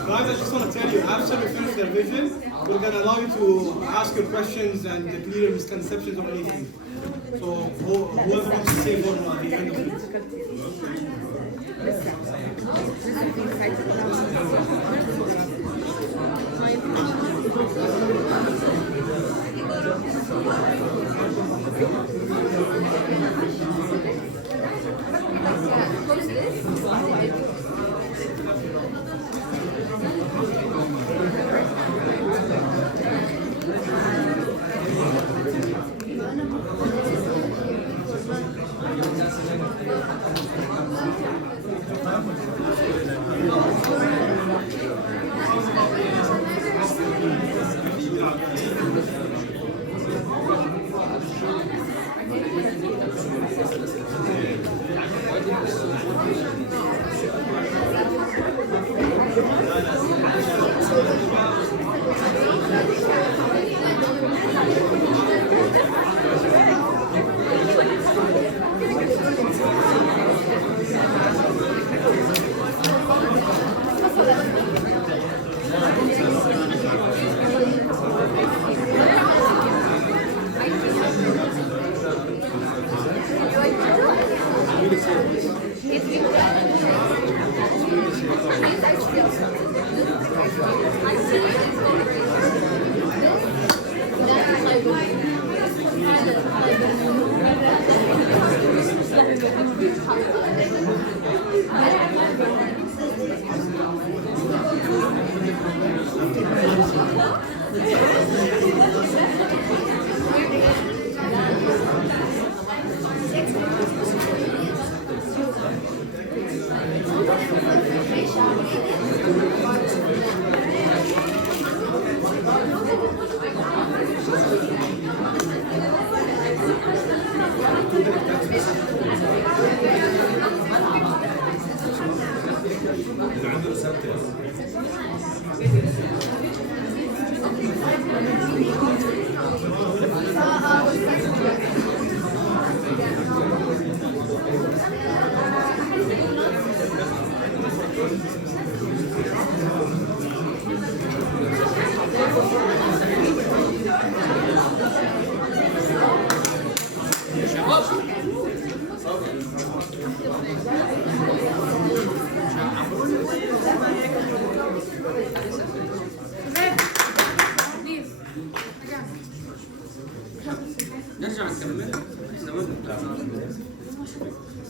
Guys, I just want to tell you, after we finish the revision, we're going to allow you to ask your questions and clear misconceptions or anything. So whoever wants to say more at the end of it.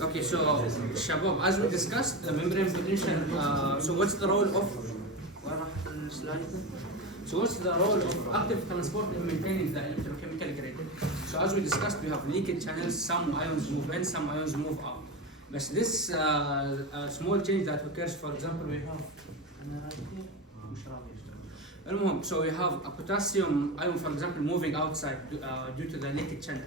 Okay, so Shabab, as we discussed, the membrane potential. So what's the role of Next slide. So what's the role of active transport in maintaining the electrochemical gradient? So as we discussed, we have leakage channels. Some ions move in, some ions move out. But this small change that occurs, for example, we have. So we have a potassium ion, for example, moving outside due to the leakage channel,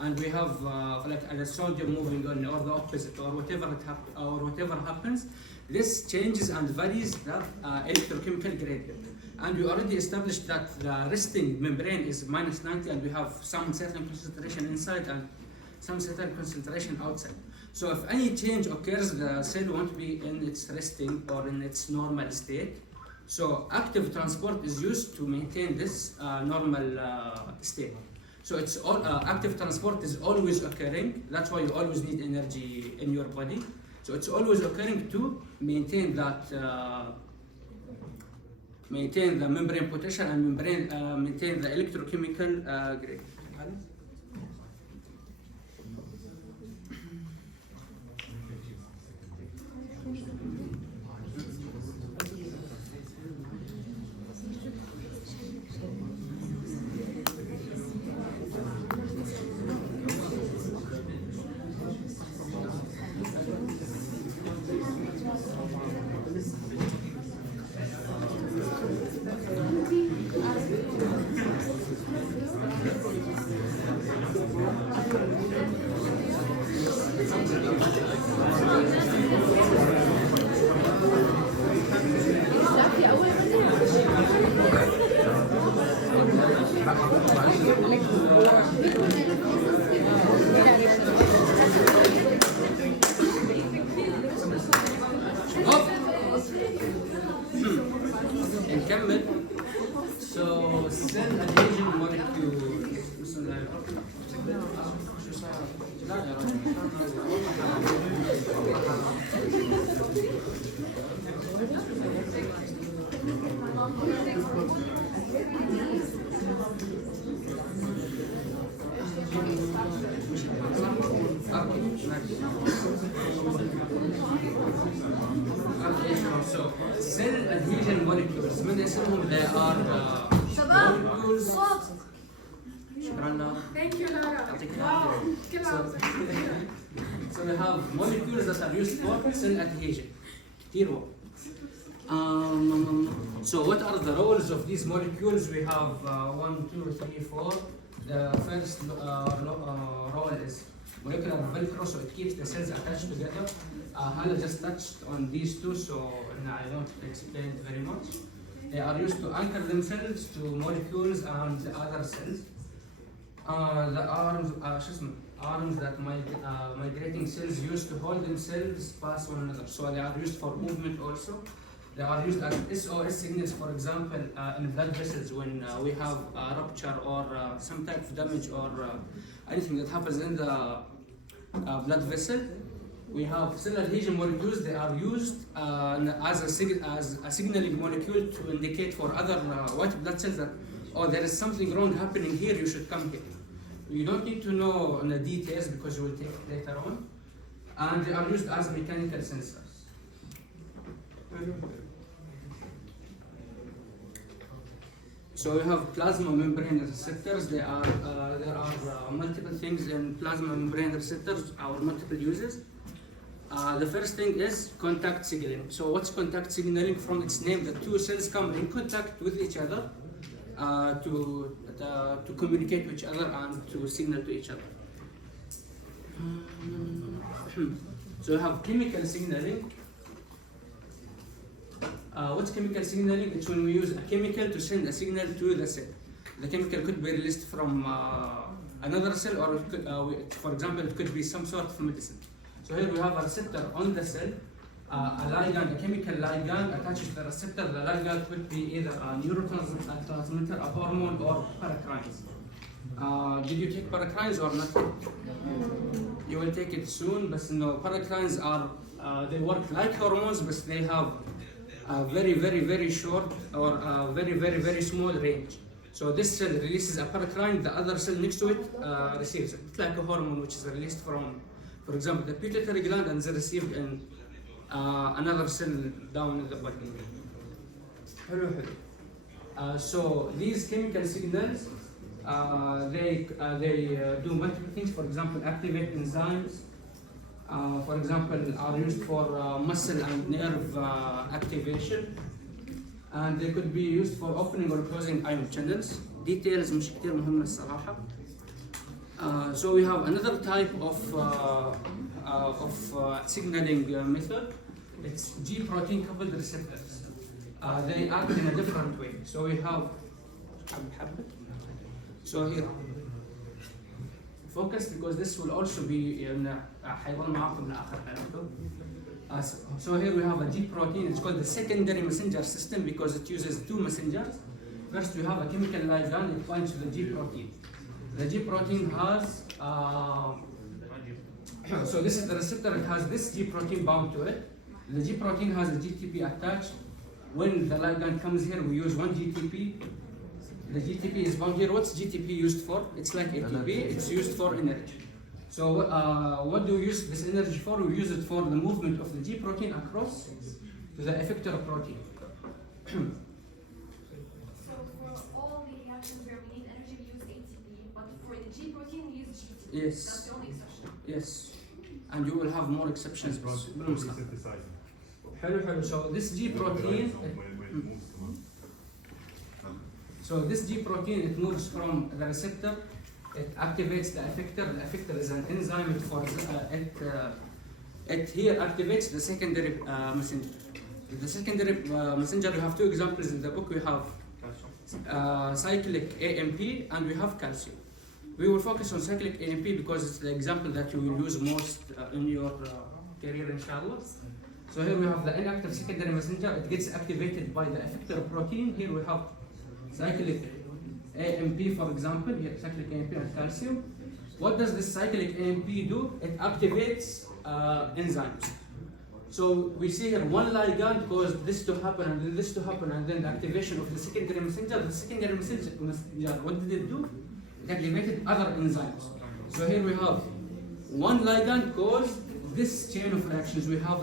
and we have like a sodium moving on, or the opposite, or whatever happens. This changes and varies the electrochemical gradient. And we already established that the resting membrane is -90, and we have some certain concentration inside and some certain concentration outside. So if any change occurs, the cell won't be in its resting or in its normal state. So active transport is used to maintain this normal state. So it's all, active transport is always occurring. That's why you always need energy in your body. So it's always occurring to maintain that, maintain the membrane potential and maintain the electrochemical gradient. So cell adhesion molecule. So cell adhesion molecules من اسمهم they are molecules. Thank you, Lara. Wow. So we have molecules that are used for cell adhesion. So what are the roles of these molecules? We have 1, 2, 3, 4. The first role is molecular velcro, so it keeps the cells attached together. Hala just touched on these two, so I won't explain it very much. They are used to anchor themselves to molecules and other cells. The arms that migrating cells use to hold themselves past one another, so they are used for movement also. They are used as SOS signals, for example, in blood vessels when we have a rupture or some type of damage or anything that happens in the blood vessel. We have cell adhesion molecules. They are used as a signaling molecule to indicate for other white blood cells that, oh, there is something wrong happening here, you should come here. You don't need to know the details because you will take it later on. And they are used as mechanical sensors. So we have plasma membrane receptors. There are multiple things in plasma membrane receptors, our multiple uses. The first thing is contact signaling. So what's contact signaling? From its name, the two cells come in contact with each other to communicate with each other and to signal to each other. So we have chemical signaling. What's chemical signaling? It's when we use a chemical to send a signal to the cell. The chemical could be released from another cell, or it could, for example, it could be some sort of medicine. So here we have a receptor on the cell, a ligand, a chemical ligand attaches to the receptor. The ligand could be either a neurotransmitter, a hormone, or paracrines. Did you take paracrines or not? You will take it soon, but no, paracrines are, they work like hormones, but they have a very, very, very short or a very, very, very small range. So this cell releases a paracrine, the other cell next to it receives it. It's like a hormone which is released from, for example, the pituitary gland, and is received in another cell down in the body. So these chemical signals, they do multiple things. For example, activate enzymes. For example, are used for muscle and nerve activation. And they could be used for opening or closing ion channels. Details مش كتير مهمة الصراحة. So we have another type of signaling method. It's G protein coupled receptors. They act in a different way. So we have so here focus because this will also be حيظل معاكم لآخر حياته. So here we have a G protein. It's called the secondary messenger system because it uses two messengers. First, we have a chemical ligand. It binds to the G protein. The G protein has so this is the receptor. It has this G protein bound to it. The G protein has a GTP attached. When the ligand comes here, we use one GTP. The GTP is bound here. What's GTP used for? It's like ATP. It's used for energy. So what do we use this energy for? We use it for the movement of the G protein across to the effector protein. So for all the reactions where we need energy, we use ATP, but for the G protein, we use GTP. Yes. That's the only exception. Yes. And you will have more exceptions. حلو. So this G protein. So this G protein, it moves from the receptor. It activates the effector. The effector is an enzyme. It here activates the secondary messenger. The secondary messenger, we have two examples in the book. We have cyclic AMP and we have calcium. We will focus on cyclic AMP because it's the example that you will use most in your career, inshallah. So here we have the inactive secondary messenger. It gets activated by the effector protein. Here we have cyclic AMP, for example, here cyclic AMP and calcium. What does this cyclic AMP do? It activates enzymes. So we see here one ligand caused this to happen and then this to happen and then the activation of the secondary messenger. The secondary messenger, what did it do? It activated other enzymes. So here we have one ligand caused this chain of reactions. We have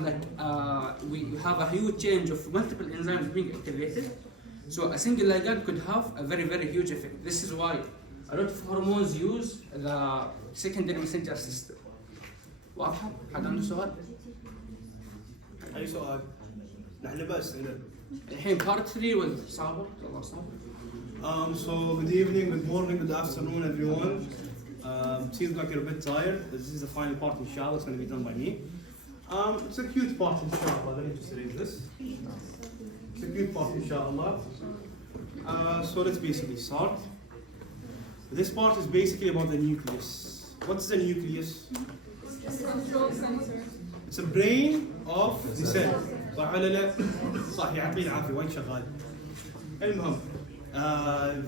we have a huge change of multiple enzymes being activated. So a single ligand could have a very, very huge effect. This is why a lot of hormones use the secondary messenger system. واضحة؟ حد عنده سؤال؟ أي سؤال؟ نحن بس الحين part 3 with Saber. So good evening, good morning, good afternoon, everyone. Seems like you're a bit tired. This is the final part, inshallah. It's going to be done by me. It's a cute part, inshallah. Let me just erase this. It's a cute part, inshallah. So let's basically start. This part is basically about the nucleus. What's the nucleus? It's a brain of the cell. صح ولا لا؟ صح يعطيه العافية وين شغال. المهم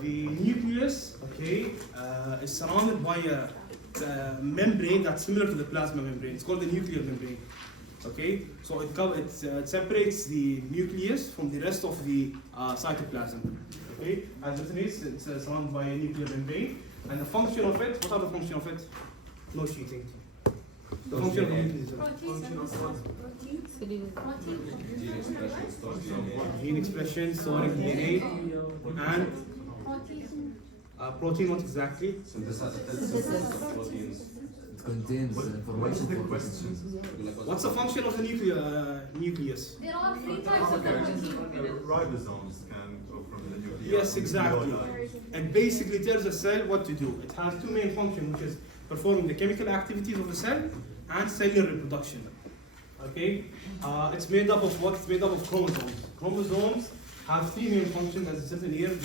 the nucleus, okay, is surrounded by a membrane that's similar to the plasma membrane. It's called the nuclear membrane. Okay, so it separates the nucleus from the rest of the cytoplasm. Okay, as it is, it's surrounded by a nuclear membrane. And the function of it, what are the function of it? No cheating. The function of the nucleus. Gene expression, storing DNA, and protein. What exactly? It contains information for question. What's the function of the nucleus? There are 3 types of protein. Ribosomes can go from the nucleus. Yes, exactly. And basically tells the cell what to do. It has 2 main functions, which is performing the chemical activities of the cell and cellular reproduction. Okay, it's made up of what? It's made up of chromosomes. Chromosomes have 3 main functions, as it says here.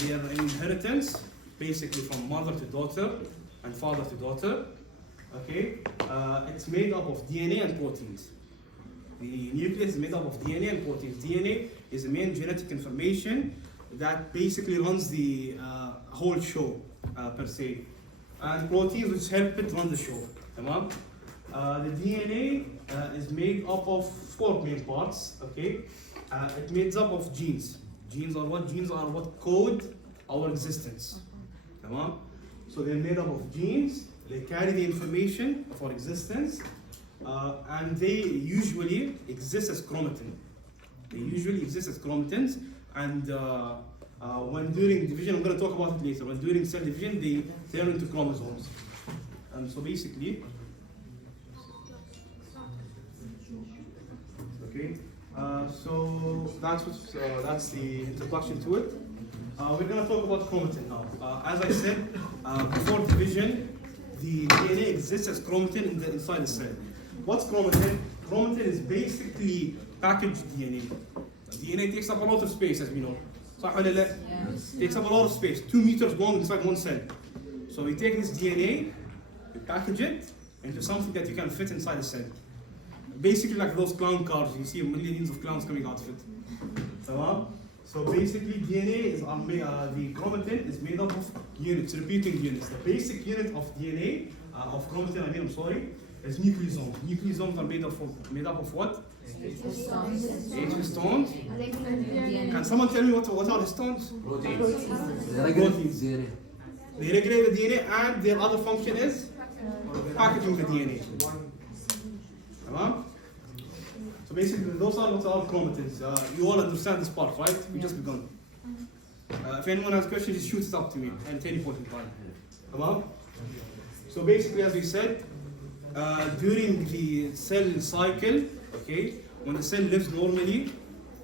They are an inheritance, basically from mother to daughter and father to daughter. Okay, it's made up of DNA and proteins. The nucleus is made up of DNA and proteins. DNA is the main genetic information that basically runs the whole show per se, and proteins which help it run the show. Tamam? The DNA is made up of 4 main parts. Okay, it makes up of genes. Genes are what? Genes are what code our existence. Tamam? So they're made up of genes. They carry the information of our existence, and they usually exist as chromatin. They usually exist as chromatins, and When during division, I'm going to talk about it later. When during cell division, they turn into chromosomes. So basically, okay. So that's the introduction to it. We're going to talk about chromatin now. As I said, before division, the DNA exists as chromatin inside the cell. What's chromatin? Chromatin is basically packaged DNA. DNA takes up a lot of space, as we know. Takes up a lot of space, 2 meters long inside one cell. So we take this DNA, we package it into something that you can fit inside the cell. Basically like those clown cars, you see millions of clowns coming out of it. So basically DNA is the chromatin is made up of units, repeating units. The basic unit of DNA, of chromatin, is nucleosomes. Nucleosomes are made up of what? 8 histones. Can someone tell me what are histones? Proteins. They regulate the DNA and their other function is packaging the DNA. So basically those are what are chromatins. You all understand this part, right? We just begun. If anyone has questions, just shoot it up to me at any point in time. So basically, as we said, during the cell cycle, okay, when the cell lives normally,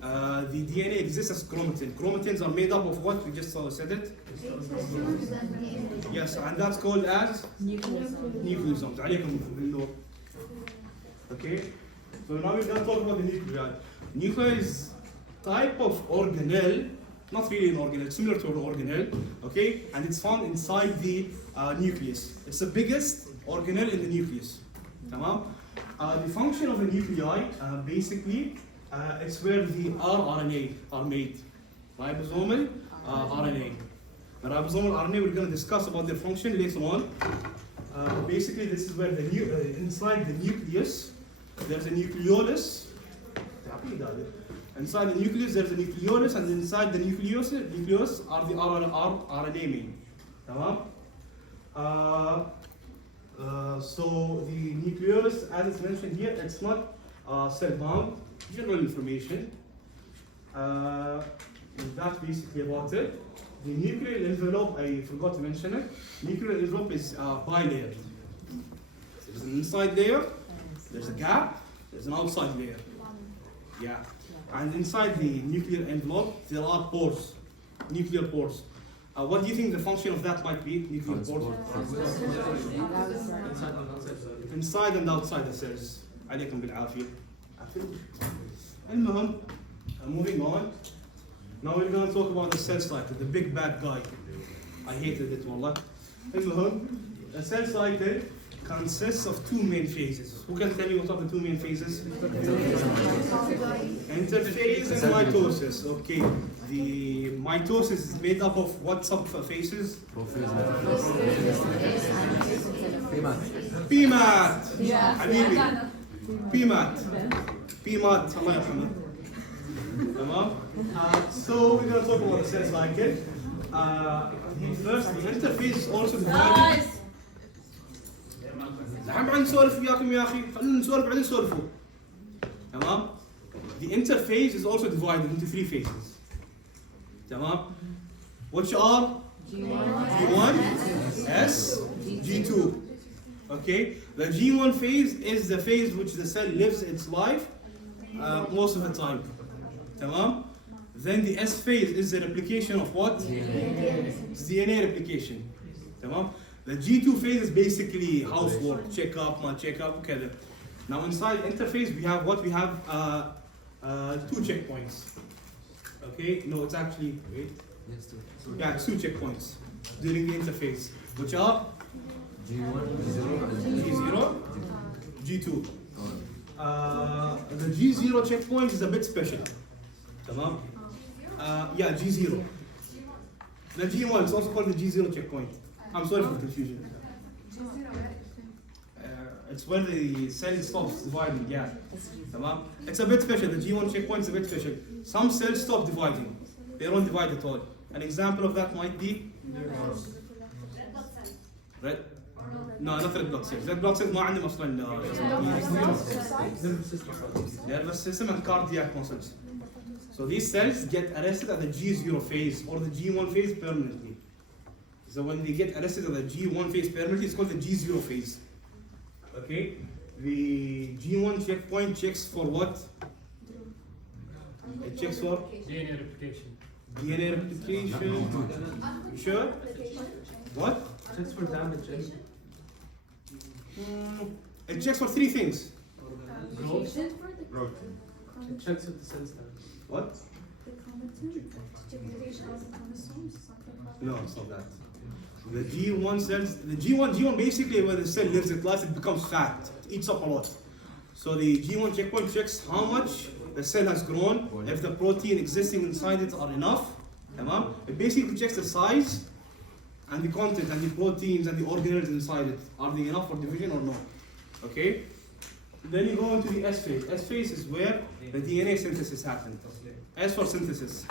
the DNA exists as chromatin. Chromatins are made up of what? We just said it? Yes, and that's called as nucleosomes. Okay, so now we're going to talk about the nuclei. Nuclei is type of organelle, not really an organelle, similar to an organelle, okay, and it's found inside the nucleus. It's the biggest organelle in the nucleus. The function of a nuclei, basically, it's where the rRNA are made. Ribosomal RNA. The ribosomal RNA, we're going to discuss about their function later on. Basically, this is where inside the nucleus, there's a nucleolus. Inside the nucleus, there's a nucleolus, and inside the nucleus are the RNA main. So the nucleolus, as it's mentioned here, it's not cell-bound. General information. That's basically about it. The nuclear envelope, I forgot to mention it. Nuclear envelope is bilayered. There's an inside layer, there's a gap, there's an outside layer. Yeah. And inside the nuclear envelope, there are pores, nuclear pores. What do you think the function of that might be? Nuclear pores? Inside and outside the cells. عليكم بالعافية. المهم, moving on. Now we're going to talk about the cell cycle, the big bad guy. I hated it, wallah. المهم, the cell cycle consists of 2 main phases. Who can tell me what are the 2 main phases? Interphase and mitosis. Okay. The mitosis is made up of what subphases? PACademia. حبيبي. PACademia. الله يرحمه. So we're going to talk about the cell cycle. The interface is also divided. The interface is also divided into 3 phases. Which are G1, S, G2. Okay, the G1 phase is the phase which the cell lives its life most of the time. Then the S phase is the replication of what? It's DNA replication. The G2 phase is basically housework, check up, okay. Now inside interface we have what? We have 2 checkpoints. Okay, no, it's actually, wait. Yeah, 2 checkpoints during the interface, which are G0, G2. The G0 checkpoint is a bit special. Yeah, G0. The G1 is also called the G0 checkpoint. I'm sorry for the confusion. It's when the cell stops dividing, yeah. It's a bit special, the G1 checkpoint is a bit special. Some cells stop dividing, they don't divide at all. An example of that might be red? No, not red blood cells. Red blood cells ما عندهم أصلاً nervous system and cardiac muscles. So these cells get arrested at the G0 phase or the G1 phase permanently. So when they get arrested at the G1 phase permanently, it's called the G0 phase. Okay? The G1 checkpoint checks for what? It checks for DNA replication. DNA replication. You sure? What? Checks for damage. It checks for three things. Growth. Protein. It checks if the cell's damaged. What? No, it's not that. The G1 cells, the G1 basically when the cell lives its life, it becomes fat. It eats up a lot. So the G1 checkpoint checks how much the cell has grown, if the protein existing inside it are enough. It basically checks the size and the content and the proteins and the organelles inside it. Are they enough for division or no? Okay? Then you go into the S phase. S phase is where the DNA synthesis happens. S for synthesis.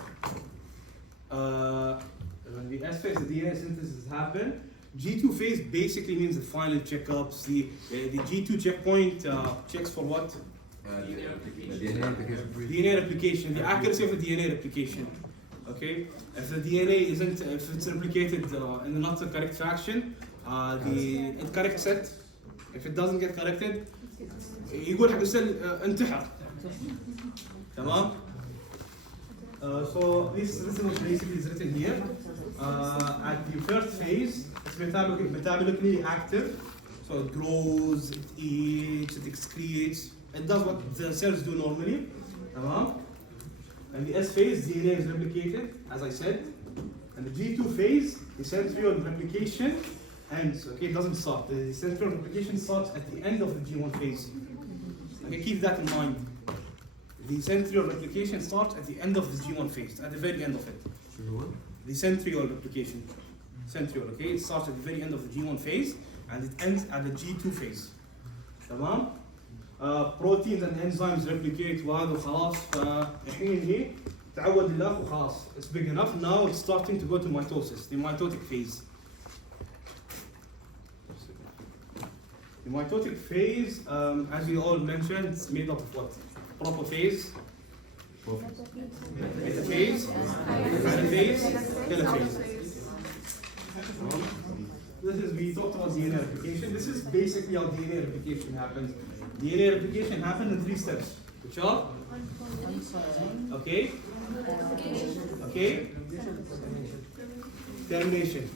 When the S phase, the DNA synthesis happen. G2 phase basically means the final checkups. The G2 checkpoint checks for what? DNA replication. The accuracy of the DNA replication. Okay. If the DNA isn't, if it's replicated in the not correct fashion, it corrects it. If it doesn't get corrected, يقول حق السل انتحر. تمام. So this is what basically is written here. At the first phase, it's metabolically active. So it grows, it eats, it excretes. It does what the cells do normally. And the S phase, DNA is replicated, as I said. And the G2 phase, the centriole replication ends. Okay, it doesn't stop. The centriole replication starts at the end of the G1 phase. Okay, keep that in mind. The centriole replication starts at the end of the G1 phase, at the very end of it. The centriole replication. Centriole, okay? It starts at the very end of the G1 phase and it ends at the G2 phase. تمام؟ proteins and enzymes replicate وهذا وخلاص فالحين هي تعود الأخ وخلاص. It's big enough. Now it's starting to go to mitosis, the mitotic phase. The mitotic phase, as we all mentioned, it's made up of what? Protophase, metaphase, anaphase, telophase. This is, we talked about DNA replication. This is basically how DNA replication happens. DNA replication happens in 3 steps, which are? Okay. Okay. Termination.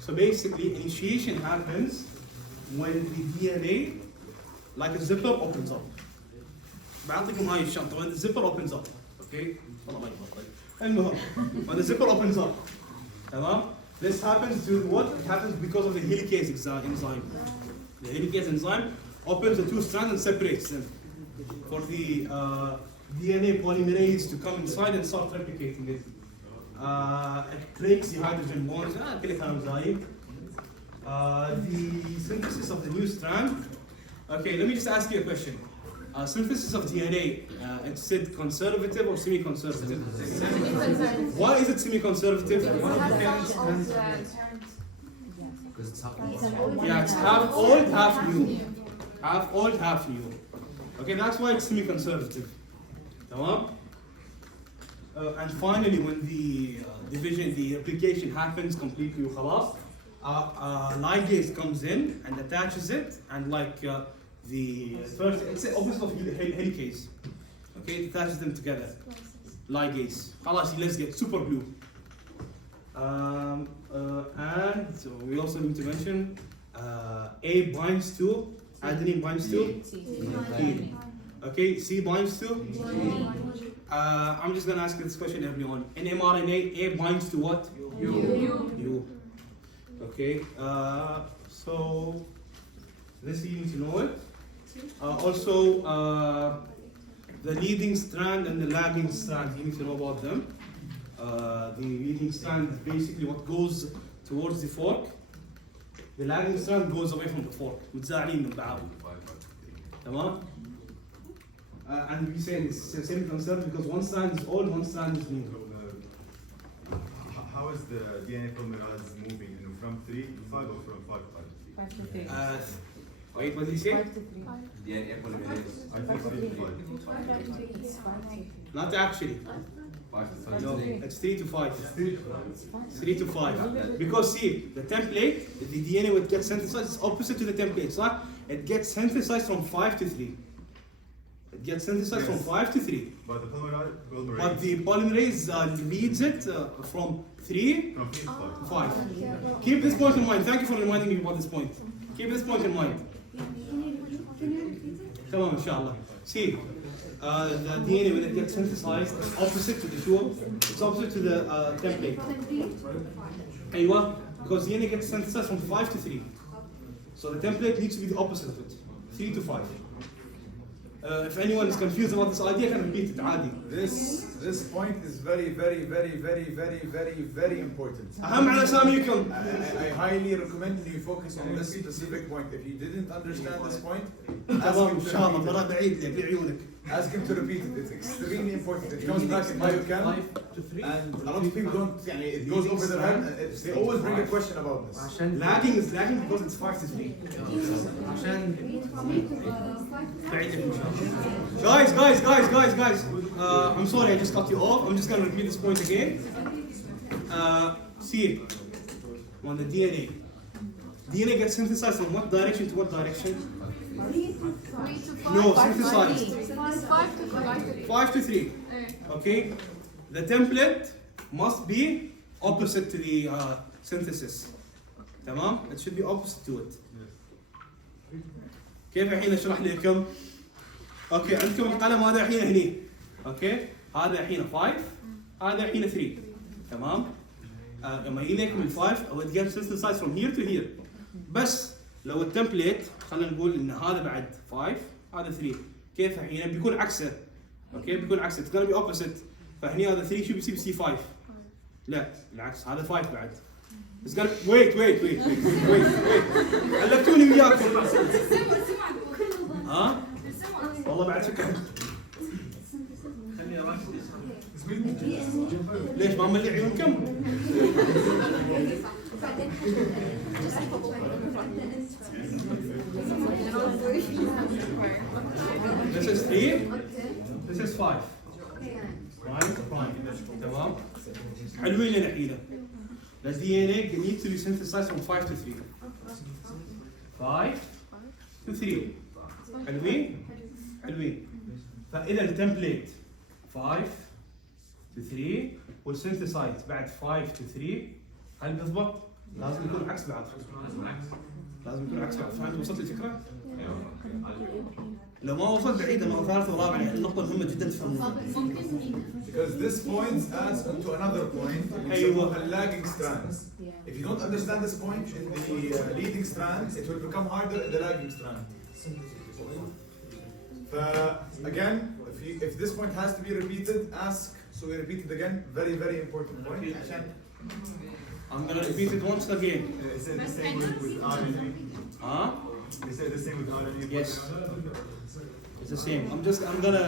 So basically, initiation happens when the DNA, like a zipper, opens up. بعطيكم هاي الشنطة. When the zipper opens up, okay? المهم, when the zipper opens up, تمام? This happens to what? It happens because of the helicase enzyme. The helicase enzyme opens the 2 strands and separates them for the DNA polymerase to come inside and start replicating it. It breaks the hydrogen bonds. The synthesis of the new strand. Okay, let me just ask you a question. Synthesis of DNA, it's said conservative or semi-conservative? Why is it semi-conservative? Yeah, it's half old, half new. Half old, half new. Okay, that's why it's semi-conservative. And finally, when the division, the replication happens completely, ligase comes in and attaches it, and like the first, it's the opposite of helicase. Okay, it attaches them together. Ligase. Let's get super glue. And so we also need to mention A binds to, adenine binds to T. Okay, C binds to? I'm just going to ask you this question early on. In mRNA, A binds to what? U. Okay, so this you need to know it. Also, the leading strand and the lagging strand, you need to know about them. The leading strand is basically what goes towards the fork. The lagging strand goes away from the fork. متزاعلين من بعض. تمام؟ And we say it's semi-conservative because one strand is old, one strand is new. How is the DNA polymerase moving from 3 to 5 or from 5 to 5? Wait, what did he say? 5 to 3. DNA polymerase. I think 3 to 5. Not actually. 5 to 5. No, it's 3 to 5. 3 to 5. 3 to 5. Because see, the template, the DNA would get synthesized, it's opposite to the template, so it gets synthesized from 5 to 3. It gets synthesized from 5 to 3. But the polymerase. But the polymerase leads it from 3 From 3 to 5. to 5. Keep this point in mind. Thank you for reminding me about this point. Keep this point in mind. Come on, inshallah. See, the DNA when it gets synthesized, it's opposite to the it's opposite to the template. Helwa, because DNA gets synthesized from 5 to 3. So the template needs to be the opposite of it, 3 to 5. If anyone is confused about this idea, I can repeat it. Adi. This point is very important. أهم على أساميكم. I highly recommend you focus on this specific point. If you didn't understand this point, تمام إن شاء الله مرة بعيد لي بعيونك. ask him to repeat it. It's extremely important. It comes back in biochem, and a lot of people don't. It goes over their head. They always bring a question about this. Lagging is lagging because it's 5 to 3. Guys. I'm sorry I just cut you off. I'm just going to repeat this point again. See, on the DNA gets synthesized from what direction to what direction? 3 to 5. No, synthesized. 5 to 3. Okay? The template must be opposite to the synthesis. تمام؟ It should be opposite to it. كيف الحين اشرح لكم؟ اوكي عندكم القلم هذا الحين هني. اوكي؟ هذا الحين 5 هذا الحين 3. تمام؟ لما يجي لكم ال 5 او it gets synthesized from here to here. بس لو التمبليت خلينا نقول ان هذا بعد 5 هذا 3. كيف الحين بيكون عكسه. اوكي بيكون عكسه. It's gonna be opposite. فهني هذا 3 شو بيصير بيصير 5. لا بالعكس هذا 5 بعد. It's gonna wait. علقتوني وياكم. ها؟ والله بعد فكرة. ليش ما ملي عيونكم؟ This is 3. This is 5. Prime. تمام؟ حلوين لنا الحين. The DNA needs to be synthesized from 5 to 3. 5 to 3. حلوين. فإذا التمبليت 5 to 3 والسynthesized بعد 5 to 3 هل بيضبط؟ لازم يكون عكس بعض. فهمت وصلت الفكرة؟ لو ما وصلت بعيدة مرة ثالثة ورابعة يعني النقطة مهمة جدا تفهمونها. Because this point adds to another point, a lagging strand. If you don't understand this point in the leading strand, it will become harder in the lagging strand. Again, if this point has to be repeated, ask. So we repeat it again. Very important point. I'm gonna repeat it once again. Is it the same with RNA? Huh? Is it the same with RNA? Yes. It's the same. I'm gonna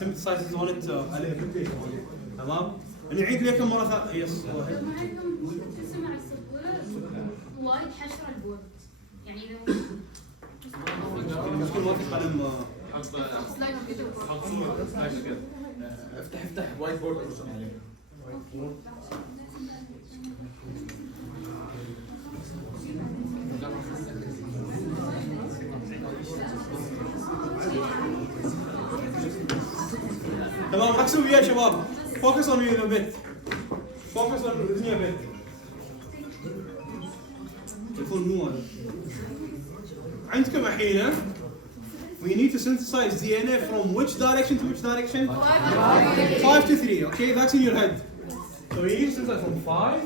synthesize this on it a little bit. تمام؟ نعيد لكم مرة ثانية. Yes. تسمع الصبور وايد حشرة البورد. يعني إذا مشكلة وقت قلم. افتح وايت بورد ارسم عليه. تمام ركزوا وياي يا شباب. Focus on me a bit. Focus on me a bit. تلفون مو هذا. عندكم الحين we need to synthesize DNA from which direction to which direction? 5 to 3. Okay, that's in your head. So we need to synthesize from 5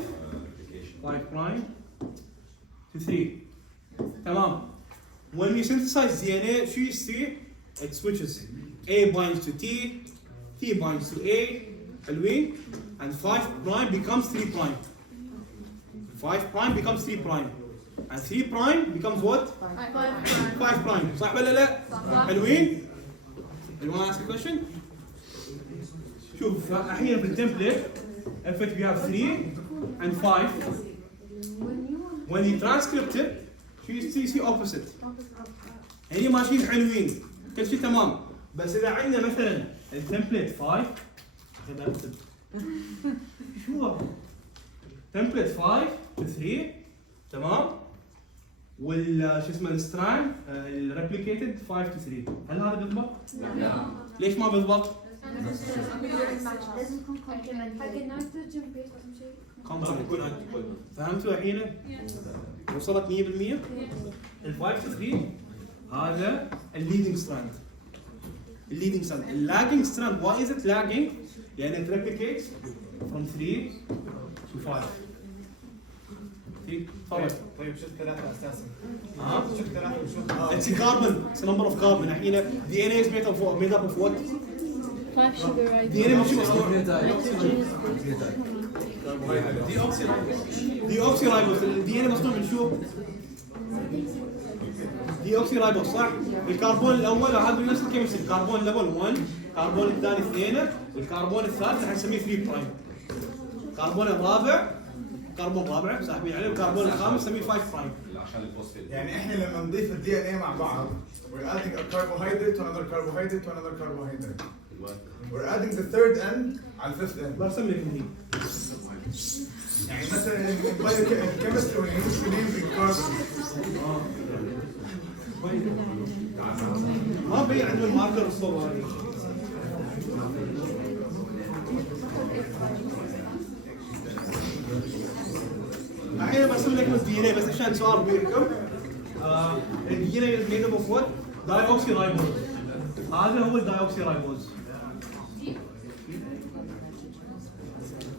prime to 3. تمام. When we synthesize DNA, شو يصير? It switches. A binds to T, T binds to A, حلوين, and 5 prime becomes 3 prime. 5 prime becomes 3 prime. And 3 prime becomes what? 5 prime. صح ولا لا؟ حلوين؟ You want to ask a question? شوف الحين بالتمبلت if we have 3 and 5 when you transcript it you see opposite. هني ماشيين حلوين كل شيء تمام، بس اذا عندنا مثلا التمبلت 5 خلينا نكتب شو هو؟ تمبلت 5 to 3 تمام؟ وال شو اسمه الستراند الريبليكيتد 5 to 3 هل هذا بالضبط؟ لا. ليش ما بالضبط؟ لازم يكون كومبلمنت حق النيتروجين بيس اهم شيء. كومبلمنت. فهمتوا الحين؟ وصلت 100%؟ ال 5 to 3 هذا الليدنج ستراند. الليدنج ستراند، اللاجنج ستراند why is it lagging؟ يعني it replicates from 3 to 5. طيب شو الثلاثة أساساً؟ شو الثلاثة؟ It's a carbon, it's a number of carbon. الحين DNA is made up of what? 5 sugar ribones. DNA مش مصنوع. ديوكسي رايبوز. DNA مصنوع من شو؟ ديوكسي رايبوز صح؟ الكربون الأول هذا نفس الكيمستري، الكربون ليفل 1، الكربون الثاني 2، والكربون الثالث حنسميه 3 برايم. الكربون الرابع كربون رابع ساحبين عليه، والكربون الخامس نسميه 5 برايم. يعني احنا لما نضيف الدي ان اي مع بعض we're adding a carbohydrate to another carbohydrate to another carbohydrate. We're adding the third end على الفifth end. برسم لك هني. يعني مثلا الكيمستري when you use the name in carbon. ما بين عندهم الماركر الصور هذه. الحين برسم لكم الدي ان اي بس عشان سؤال بينكم. الدي ان اي is made up of what؟ دايوكسي رايبوز. هذا هو الدايوكسي رايبوز.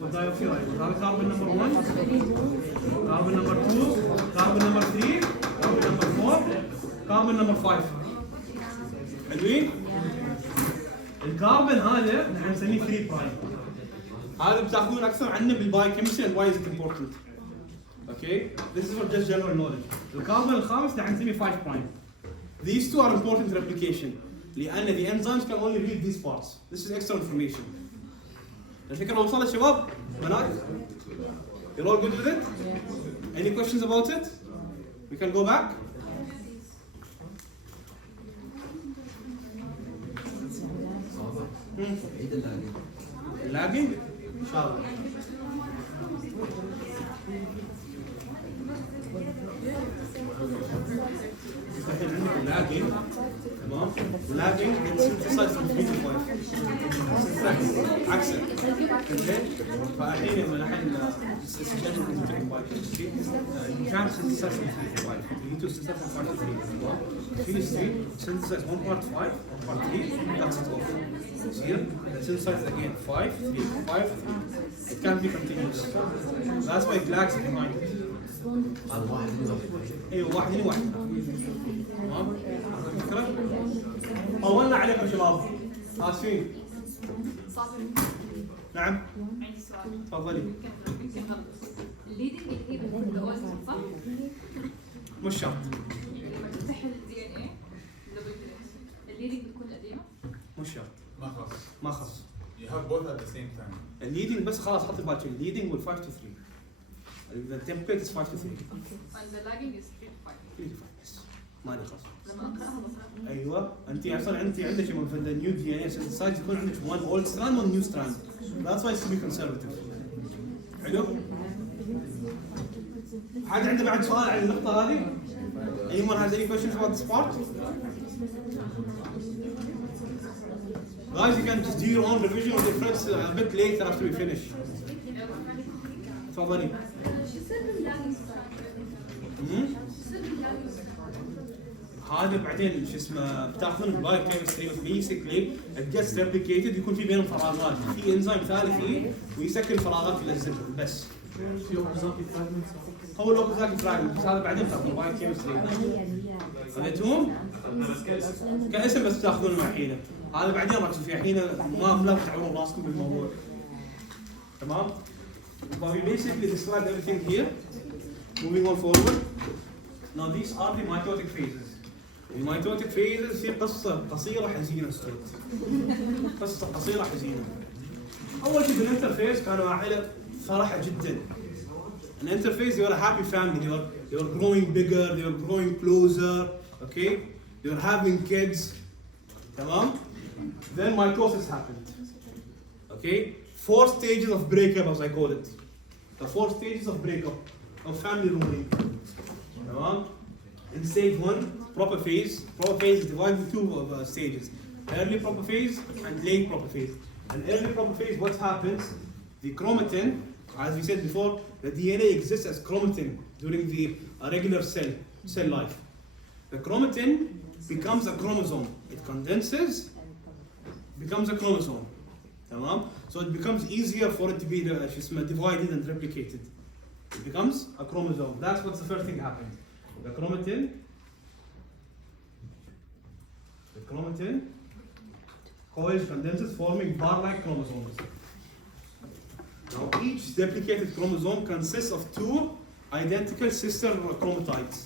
والدايوكسي رايبوز هذا كاربون نمبر 1، كاربون نمبر 2، كاربون نمبر 3، كاربون نمبر 4، كاربون نمبر 5. حلوين؟ الكاربون هذا نحن نسميه 3 برايم. هذا بتاخذون اكثر عنه بالباي كيمستري and why is it important. Okay, this is for just general knowledge. الكربون الخامس نحن نسميه 5 prime. These two are important replication لأن the enzymes can only read these parts. This is extra information. الفكرة وصلت شباب؟ بنات؟ You're all good with it? Any questions about it? We can go back. Lagging? إن شاء الله. الحين عندك اللاجنج تمام؟ اللاجنج synthesized from 3 to 5 عكسه زين؟ فالحين لما نحن you can't synthesize from 3 to 5 you need to synthesize from 5 to 3 تمام؟ chemistry synthesize 1 part 5 1 part 3 that's it off. Here synthesize again 5 3 5 3 it can't be continuous. That's why it lags behind. ايوه واحد لواحد تمام؟ فكرة؟ طولنا عليكم شباب اسفين. نعم عندي سؤال. تفضلي. يمكن غلط. الليدنج اللي هي بتكون الاول صح؟ مش شرط. لما تفتح الدي ان اي الليدنج بتكون القديمه؟ مش شرط. ما خص. ما خص. You have both at the same time. الليدنج بس خلاص حطي بالك الليدنج وال 5 to 3. The template is 5 to 3. And the lagging is 3 to 5. 3 to 5 بس. ما لي خص. لما اقراها بصراحه. ايوه انت اصلا انت عندك في النيو دي ان اي سايز يكون عندك one old strand one new strand. That's why it's to be conservative. حلو؟ حد عنده بعد سؤال عن النقطة هذه؟ Anyone has any questions about this part? Guys, you can just do your own revision with your friends a bit later after we finish. تفضلي. هذا بعدين شو اسمه بتاخذون البايو كيمستري بيسكلي it gets replicated يكون في بينهم فراغات، في انزيم ثالث فيه ويسكر فراغات في الانزيم بس. هو الاوكوزاكي فراجمنت بس هذا بعدين تاخذون بايو كيمستري. خذيتوهم؟ كاسم بس تاخذونه مع حينه. هذا بعدين ركزوا فيه حين ما تتعبون راسكم بالموضوع. تمام؟ But we basically described everything here. Moving on forward. Now these are the mitotic phases. الميتوتيك phases في قصة قصيرة حزينة ستريت. قصة قصيرة حزينة. أول شيء بالانترفيس كانوا عائلة فرحة جدا. الانترفيس they were a happy family. They were growing bigger. They were growing closer. Okay. you're having kids, tamam? Then mitosis happened. Okay? 4 stages of breakup, as I call it. The 4 stages of breakup of family ruling. Tamam? In stage 1, protophase. Protophase is divided into 2 stages. Early protophase and late protophase. And early protophase, what happens? The chromatin, as we said before, the DNA exists as chromatin during the regular cell life. The chromatin becomes a chromosome. It condenses, becomes a chromosome. Tamam? So it becomes easier for it to be divided and replicated. It becomes a chromosome. That's what's the first thing happened. The chromatin coils, condenses, forming bar-like chromosomes. Now each replicated chromosome consists of 2 identical sister chromatides.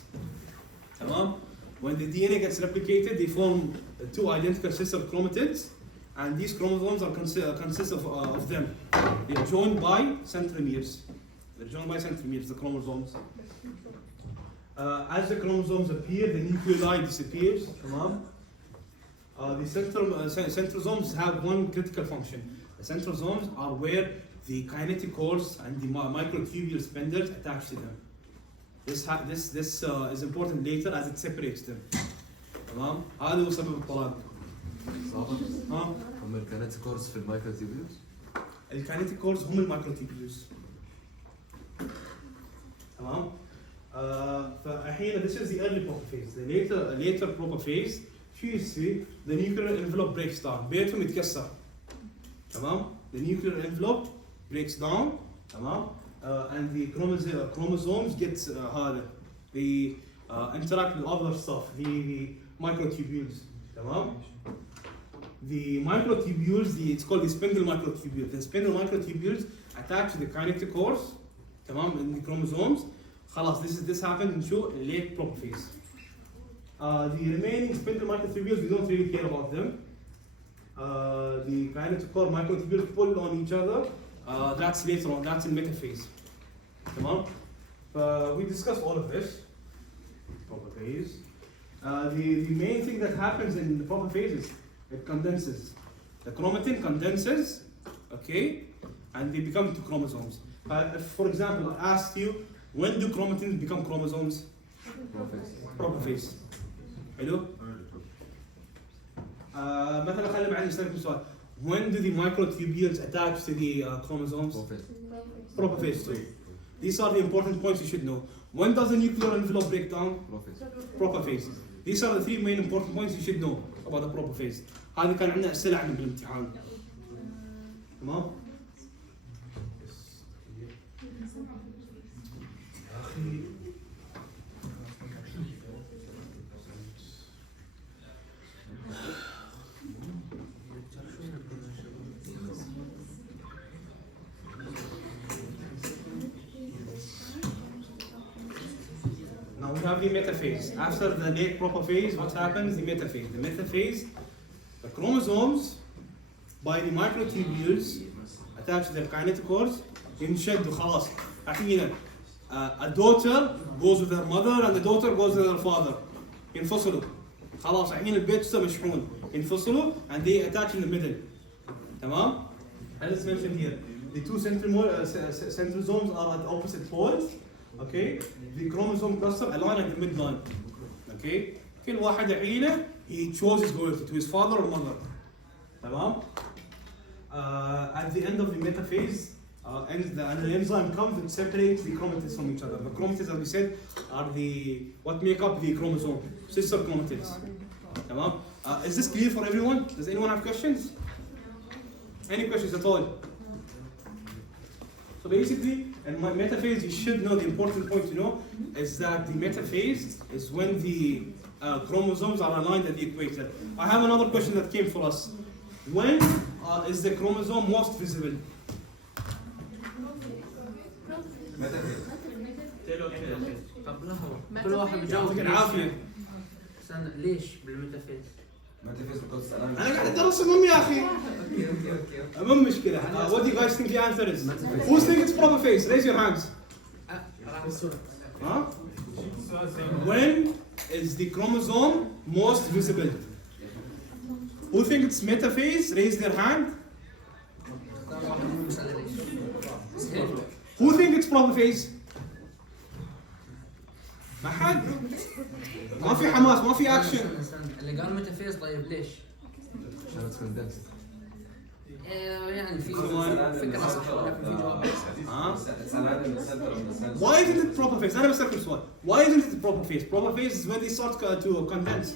Tamam? When the DNA gets replicated, they form 2 identical sister chromatids, and these chromosomes are consist of them. They're joined by centromeres. The chromosomes. As the chromosomes appear, the nucleoli disappears. Tamam? The centrosomes have one critical function. The centrosomes are where the kinetochores and the microtubule spindles attach to them. This is important later as it separates them. تمام؟ هذا هو سبب الطلاق. ها؟ هم الكينيتيكورز في المايكروتيبيولز؟ الكينيتيكورز هم المايكروتيبيولز. تمام؟ فالحين this is the early protophase. The later protophase, you see the nuclear envelope breaks down. بيتهم يتكسر. تمام؟ The nuclear envelope breaks down. تمام؟ and the chromosomes get they interact with other stuff, the microtubules. تمام? The microtubules, it's called the spindle microtubule. The spindle microtubules attach to the kinetochores, تمام, in the chromosomes. خلاص, this happened in late protophase. The remaining spindle microtubules, we don't really care about them. The kinetochore microtubules pull on each other. That's later on, that's in metaphase. Tamam? We discussed all of this. Protophase. The main thing that happens in the protophase is it condenses. The chromatin condenses, okay, and they become 2 chromosomes. If, for example, I asked you, when do chromatins become chromosomes? Protophase. Hello? مثلا خلي بعدين نسألكم سؤال. When do the microtubules attach to the chromosomes? Protophase 2. These are the important points you should know. When does the nuclear envelope break down? Protophase. These are the 3 main important points you should know about the protophase. هذه كان عندنا أسئلة عنه بالامتحان. تمام؟ Now we have the metaphase. After the late protophase, what happens? The metaphase. The metaphase, the chromosomes by the microtubules attached to their kinetochores ينشدوا خلاص. الحين a daughter goes with her mother and the daughter goes with her father. ينفصلوا. خلاص الحين البيت مشحون. ينفصلوا and they attach in the middle. تمام؟ As it's mentioned here, the 2 centrosomes are at opposite poles. Okay, the chromosome cluster align at the midline. Okay, كل واحد الحين he chooses to his father or mother. تمام؟ At the end of the metaphase, and the enzyme comes and separates the chromatids from each other. The chromatids, as we said, are what make up the chromosome, sister chromatids. تمام؟ Is this clear for everyone? Does anyone have questions? Any questions at all? So basically, in my metaphase, you should know the important point to know is that the metaphase is when the chromosomes are aligned at the equator. I have another question that came for us. When is the chromosome most visible? طب لحظة كل واحد بيجاوب العافية. استنى ليش بالميتافيز؟ أنا قاعد أدرس أمم يا أخي. أمم مشكلة. What do you guys think the answer is? Who thinks it's protophase? Raise your hands. ها؟ When is the chromosome most visible? Who thinks it's metaphase? Raise their hand. Who thinks it's protophase? ما حد. ما في حماس، ما في اكشن. اللي قال ميتافيز طيب ليش؟ يعني في فكرة صح ولكن في جواب. Why isn't it proper phase? أنا بسألك سؤال. Why isn't it proper phase? Proper phase is when they start to condense.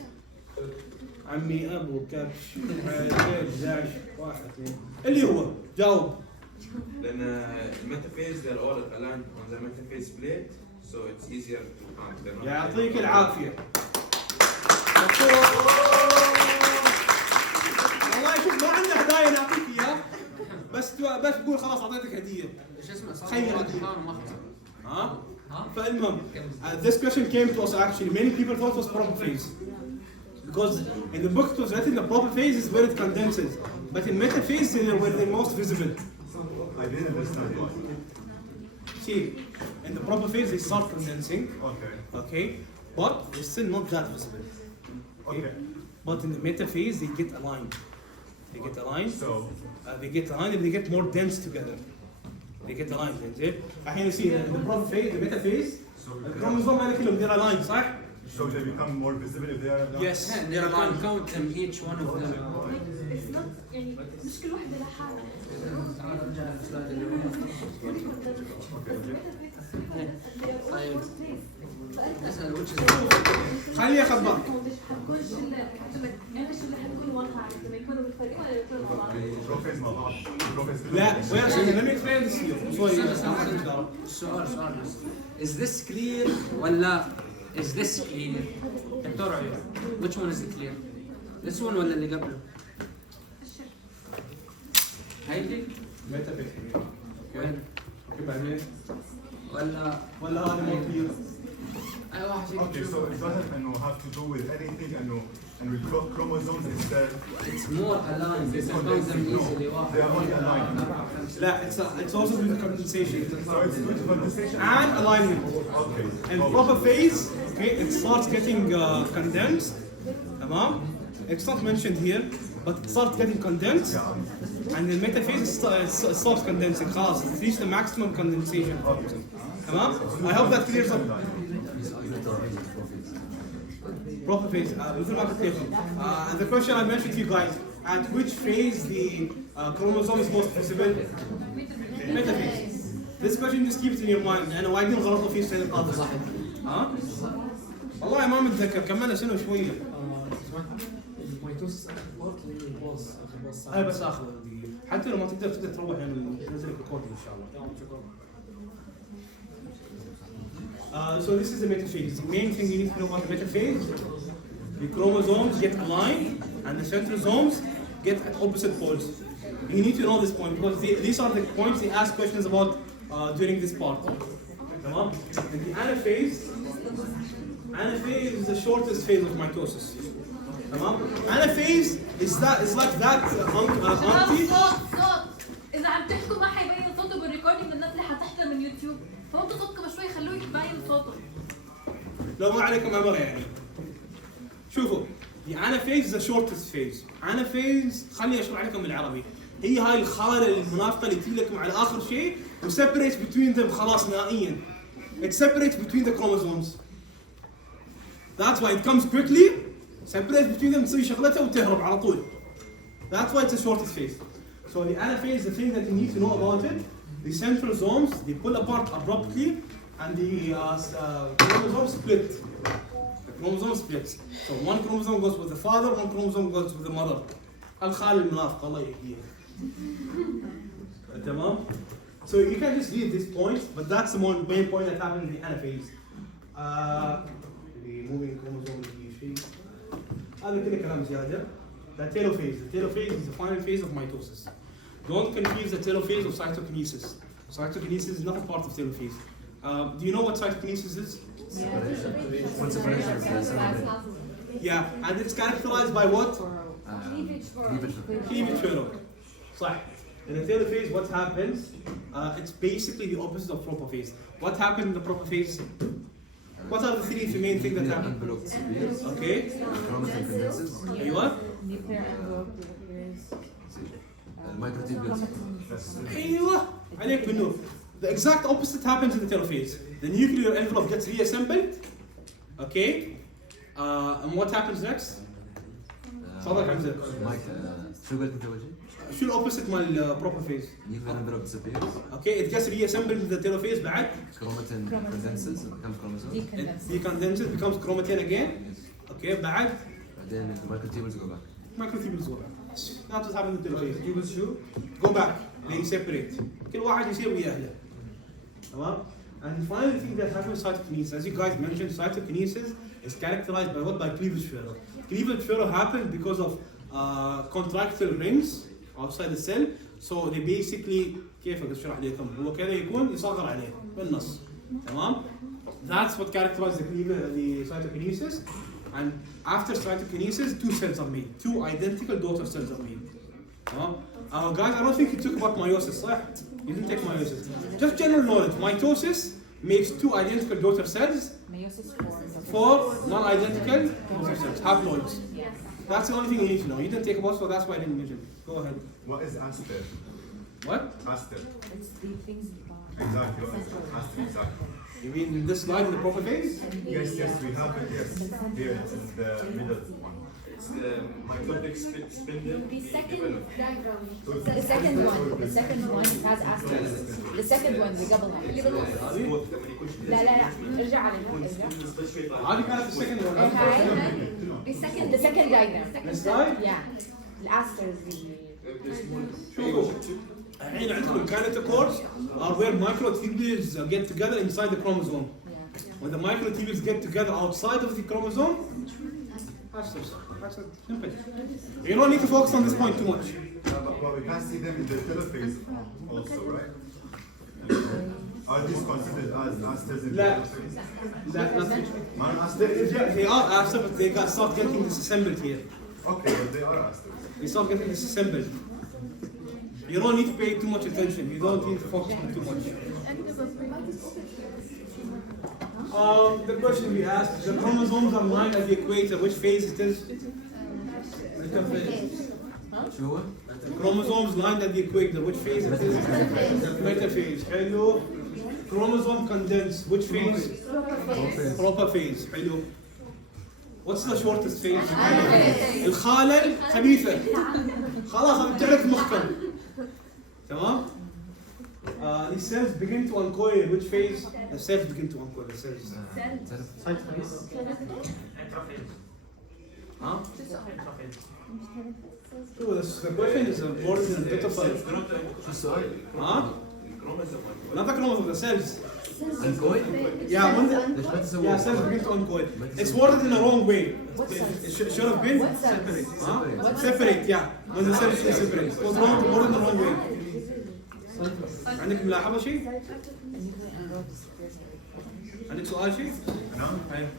عمي أبو كبش داش واحد اثنين اللي هو جاوب. لأن الميتافيز they're all aligned on the metaphase plate, so it's easier to count. يعطيك العافية. والله شوف ما عندنا هدايا نعطيك إياه، بس تقول خلاص أعطيتك هدية. ايش اسمه؟ خير ها؟ فالمهم this question came to us actually. Many people thought it was proper phase. Because in the book it was written the proper phase is where it condenses. But in metaphase they're where they're most visible. I didn't understand why. See, in the proper phase they start condensing. Okay. Okay? But they're still not that visible. Okay? But in the metaphase they get aligned. They get aligned. So they get aligned and they get more dense together. They get aligned. الحين you see in the proper phase, the metaphase, الكروموسوم هذا كلهم they're aligned صح؟ So they become more visible if they are aligned? Yes. You can count them each one of them. It's not يعني مش كل واحدة لحالها. طيب اسأل which is خليني أخبرك. حتكونش ايش اللي حتكون واضحة لما يكونوا متفرقين ولا يكونوا مع بعض؟ بروفيز مع بعض. لا وين عشان let me explain this to you. سؤال is this clear ولا is this clear؟ دكتور عيون which one is clear؟ this one ولا اللي قبله؟ هيدي؟ metaphase. وين؟ بعدين ولا هذا مو clear. أي واحد فيكم Okay, so it doesn't have to do with anything and with chromosomes instead. It's more aligned. They count them easily. They are only aligned. لا it's also with the condensation. So it's with condensation and alignment. Okay. And proper phase, okay, it starts getting condensed. تمام? It's not mentioned here, but it starts getting condensed. And in metaphase it stops condensing. خلاص, it reaches the maximum condensation. تمام? I hope that clears up. Proper phase. The question I mentioned to you guys: at which phase the chromosome is most visible? Metaphase. This question just keep it in your mind. أنا وايدين غلطوا فيه السنة اللي فاتت. ها؟ والله ما متذكر كملنا سنة وشوية. هاي بس آخر دقيقة. حتى لو ما تقدر تروح يعني ننزل الريكورد إن شاء الله. So this is the metaphase. The main thing you need to know about the metaphase: the chromosomes get aligned and the centrosomes get at opposite poles. You need to know this point because these are the points they ask questions about during this part. And the anaphase is the shortest phase of mitosis. Anaphase is like that auntie. إذا عم تحكوا ما حيبين صوته بالريكوردينج الناس اللي حتحضر من يوتيوب، فممكن صوتكم شوي خلوه يبين صوته. لو ما عليكم أمر يعني. شوفوا، the anaphase is the shortest phase. Anaphase خليني أشرح لكم بالعربي. هي هاي الخالة المنافقة اللي تجي لكم على آخر شيء و separates between them خلاص نهائيا. It separates between the chromosomes. That's why it comes quickly, separates between them تسوي شغلتها وتهرب على طول. That's why it's the shortest phase. So the anaphase, the thing that you need to know about it, the centrosomes, they pull apart abruptly and the chromosome split. The chromosome splits. So one chromosome goes with the father, one chromosome goes with the mother. الخال المنافق الله يهديه. تمام? So you can just read this point, but that's the main point that happened in the anaphase. The moving chromosome is شيء. هذا كله كلام زيادة. The telophase. The telophase is the final phase of mitosis. Don't confuse the telophase of cytokinesis. Cytokinesis is not a part of telophase. Do you know what cytokinesis is? Yeah, and it's characterized by what? Cleavage failure. صح. In the telophase, what happens? It's basically the opposite of protophase. What happened in the protophase? What are the three main things that happen? Envelope disappears. Okay. Chromatin condenses. أيوة. Nuclear envelope disappears. Microtubules. أيوة. عليك بالنور. The exact opposite happens in the telophase. The nuclear envelope gets reassembled. Okay. And what happens next? تفضل حمزة. شو قلت انت وجهي؟ شو الأوبوزيت مال proper phase؟ Nuclear envelope disappears. Okay, it gets reassembled in the telophase بعد. Chromatin condenses and becomes chromosome. It decondenses, becomes chromatin again. Okay, بعد. Then the microtubules go back. Microtubules go back. That's what happens in the telophase. Tubules شو? Go back. They separate. كل واحد يصير ويا أهله. تمام؟ And the final thing that happens cytokinesis, as you guys mentioned, cytokinesis is characterized by what? By cleavage failure. Cleavage failure happens because of contractile rings outside the cell. So they basically كيف اشرح لكم؟ هو كذا يكون يصغر عليه بالنص. تمام؟ That's what characterizes the cytokinesis. And after cytokinesis, two cells are made. Two identical daughter cells are made. تمام؟ Guys, I don't think you took about meiosis, صح? You didn't take meiosis. Just general knowledge. Mitosis makes two identical daughter cells. Meiosis for non-identical daughter cells, haploids. That's the only thing you need to know. You didn't take about, so that's why I didn't mention. Go ahead. What is aster? What? Aster. It's the things Exactly. What is aster? Exactly. You mean this slide in the proper phase? Yes, we have it. Yes. Here it is the middle one. It's the mitotic spindle. The second diagram. The second one has asterisk. The second one اللي قبلها. لا ارجع عليها ارجع. هذه كانت السكند one. The second diagram. This slide? Yeah. الاسterisk. شوفوا الحين عندكم kinetochores are where microtubules get together inside the chromosome. When the microtubules get together outside of the chromosome, that's simple. You don't need to focus on this point too much. But we can see them in the telophase also, right? Are these considered as asters in the telophase? Nothing. Non-asters? They are asters, but they start getting disassembled here. Okay, but they are asters. They start getting disassembled. You don't need to pay too much attention. You don't need to focus on too much. The question we asked, the chromosomes are lined at the equator. Which phase it is? شو Chromosomes lined at the equator. Which phase it is? Metaphase. Hello. Chromosome condensed. Which phase? Proper phase. Hello. What's the shortest phase? الخالة الخبيثة. خلاص أنا بتعرف مخكم. تمام؟ The cells begin to uncoil. Which phase? The cells begin to uncoil. The cells. Huh? So the question is important in pedophile. Huh? Not the chromosome, the cells. Uncoil? Yeah, when cells begin to uncoil. It's worded in the wrong way. It should have been separate. Huh? Separate, yeah. When the cells are separate. It was worded in the wrong way. عندك ملاحظة شيء؟ عندك سؤال شيء؟ نعم؟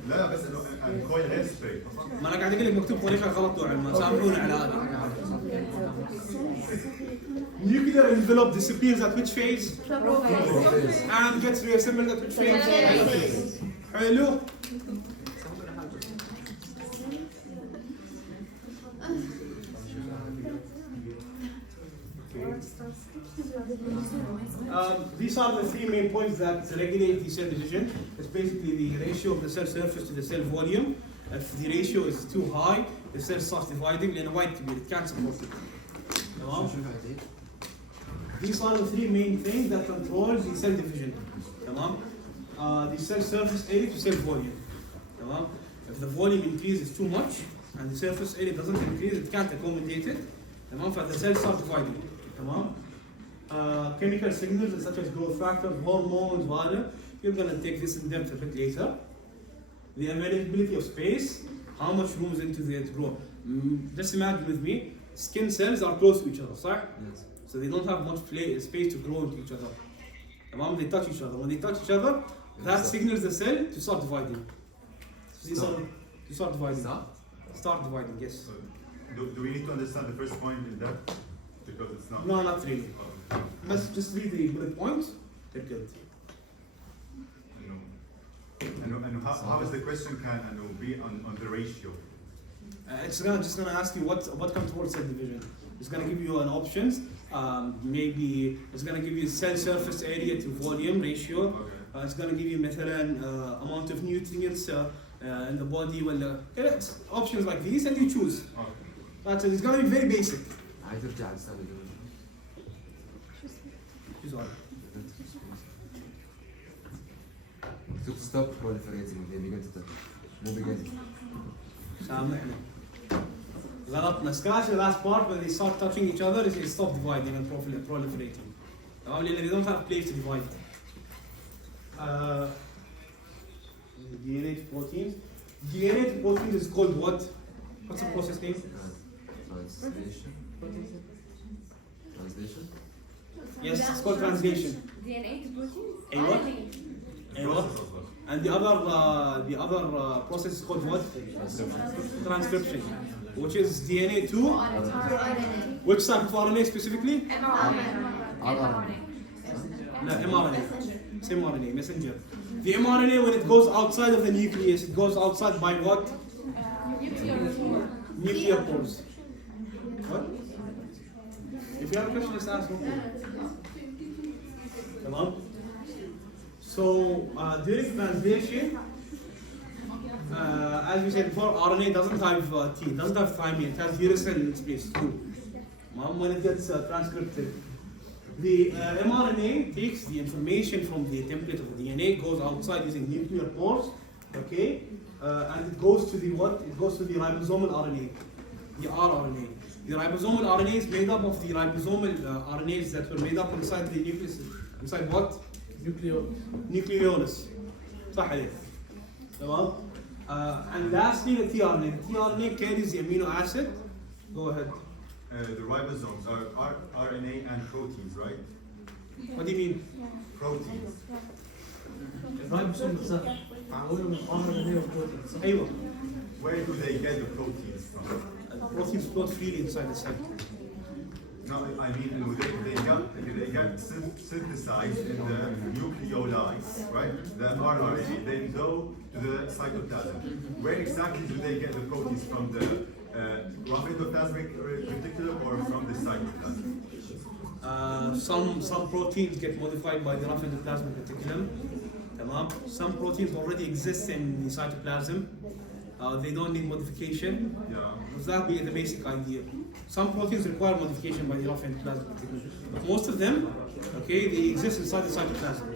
لا بس انه الكويل غير سبريت. ما انا قاعد اقول لك مكتوب طريقة غلط وعلما سامحونا على هذا. Nuclear envelope disappears at which phase? And gets reassembled at which phase? حلو. These are the three main points that regulate the cell division. It's basically the ratio of the cell surface to the cell volume. If the ratio is too high, the cell starts dividing لأنه وايد كبير. It can't support it. تمام؟ These are the three main things that control the cell division. تمام؟ The cell surface area to cell volume. تمام؟ If the volume increases too much and the surface area doesn't increase, it can't accommodate it. تمام؟ فthe cells start dividing. تمام؟ Chemical signals such as growth factors, hormones, whatever. You're going to take this in depth a bit later. The availability of space, how much room is into the growth. Just imagine with me, skin cells are close to each other, صح? Yes. So they don't have much space to grow into each other. They touch each other. When they touch each other, that signals the cell to start dividing. To start dividing. Start dividing, yes. Do we need to understand the first point in that? Because it's not. No, not really. Let's just read the bullet points. They're good. No. And how is the question can be on the ratio? It's just gonna ask you what comes towards cell division. It's gonna give you an options. Maybe it's gonna give you cell surface area to volume ratio. Okay. It's gonna give you مثلا amount of nutrients in the body. It's options like these, and you choose. Okay. That's it. It's gonna be very basic. هترجع للسؤال Choose one. to stop proliferating they begin to مو begin سامحنا. غلطنا. Scratch the last part when they start touching each other. They stop dividing and proliferating. They don't have place to divide. DNA to proteins. DNA to proteins is called what? What's the process name? Translation? Yes, it's called translation. DNA to proteins? Aywa. And the other process is called what? Transcription. Which is DNA to? Which type of RNA specifically? mRNA. No, mRNA. Same RNA, messenger. The mRNA, when it goes outside of the nucleus, it goes outside by what? Nuclear pores. What? If you have a question, just ask. Come on. So during translation, as we said before, RNA doesn't have T, doesn't have thymine, it has uracil in its place too. When it gets transcripted, the mRNA takes the information from the template of the DNA, goes outside using nuclear pores, okay, and it goes to the what? It goes to the ribosomal RNA, the rRNA. The ribosomal RNA is made up of the ribosomal RNAs that were made up inside the nucleus. Inside what? Nucleolus. صح عليك. تمام. And lastly the tRNA. The tRNA carries the amino acid. Go ahead. The ribosomes are RNA and proteins, right? What do you mean? Proteins. الرايبوسوم معمولة من RNA وبروتين. أيوة. Where do they get the proteins from? The proteins don't feel inside the cell. No, I mean they get synthesized in the nucleoli, right? The RNA, then go to the cytoplasm. Where exactly do they get the proteins from? The rough endoplasmic reticulum or from the cytoplasm? Some proteins get modified by the rough endoplasmic reticulum. Some proteins already exist in the cytoplasm. They don't need modification. Yeah. That be the basic idea. Some proteins require modification by the rough endoplasmic reticulum, but most of them, okay, they exist inside the cytoplasm.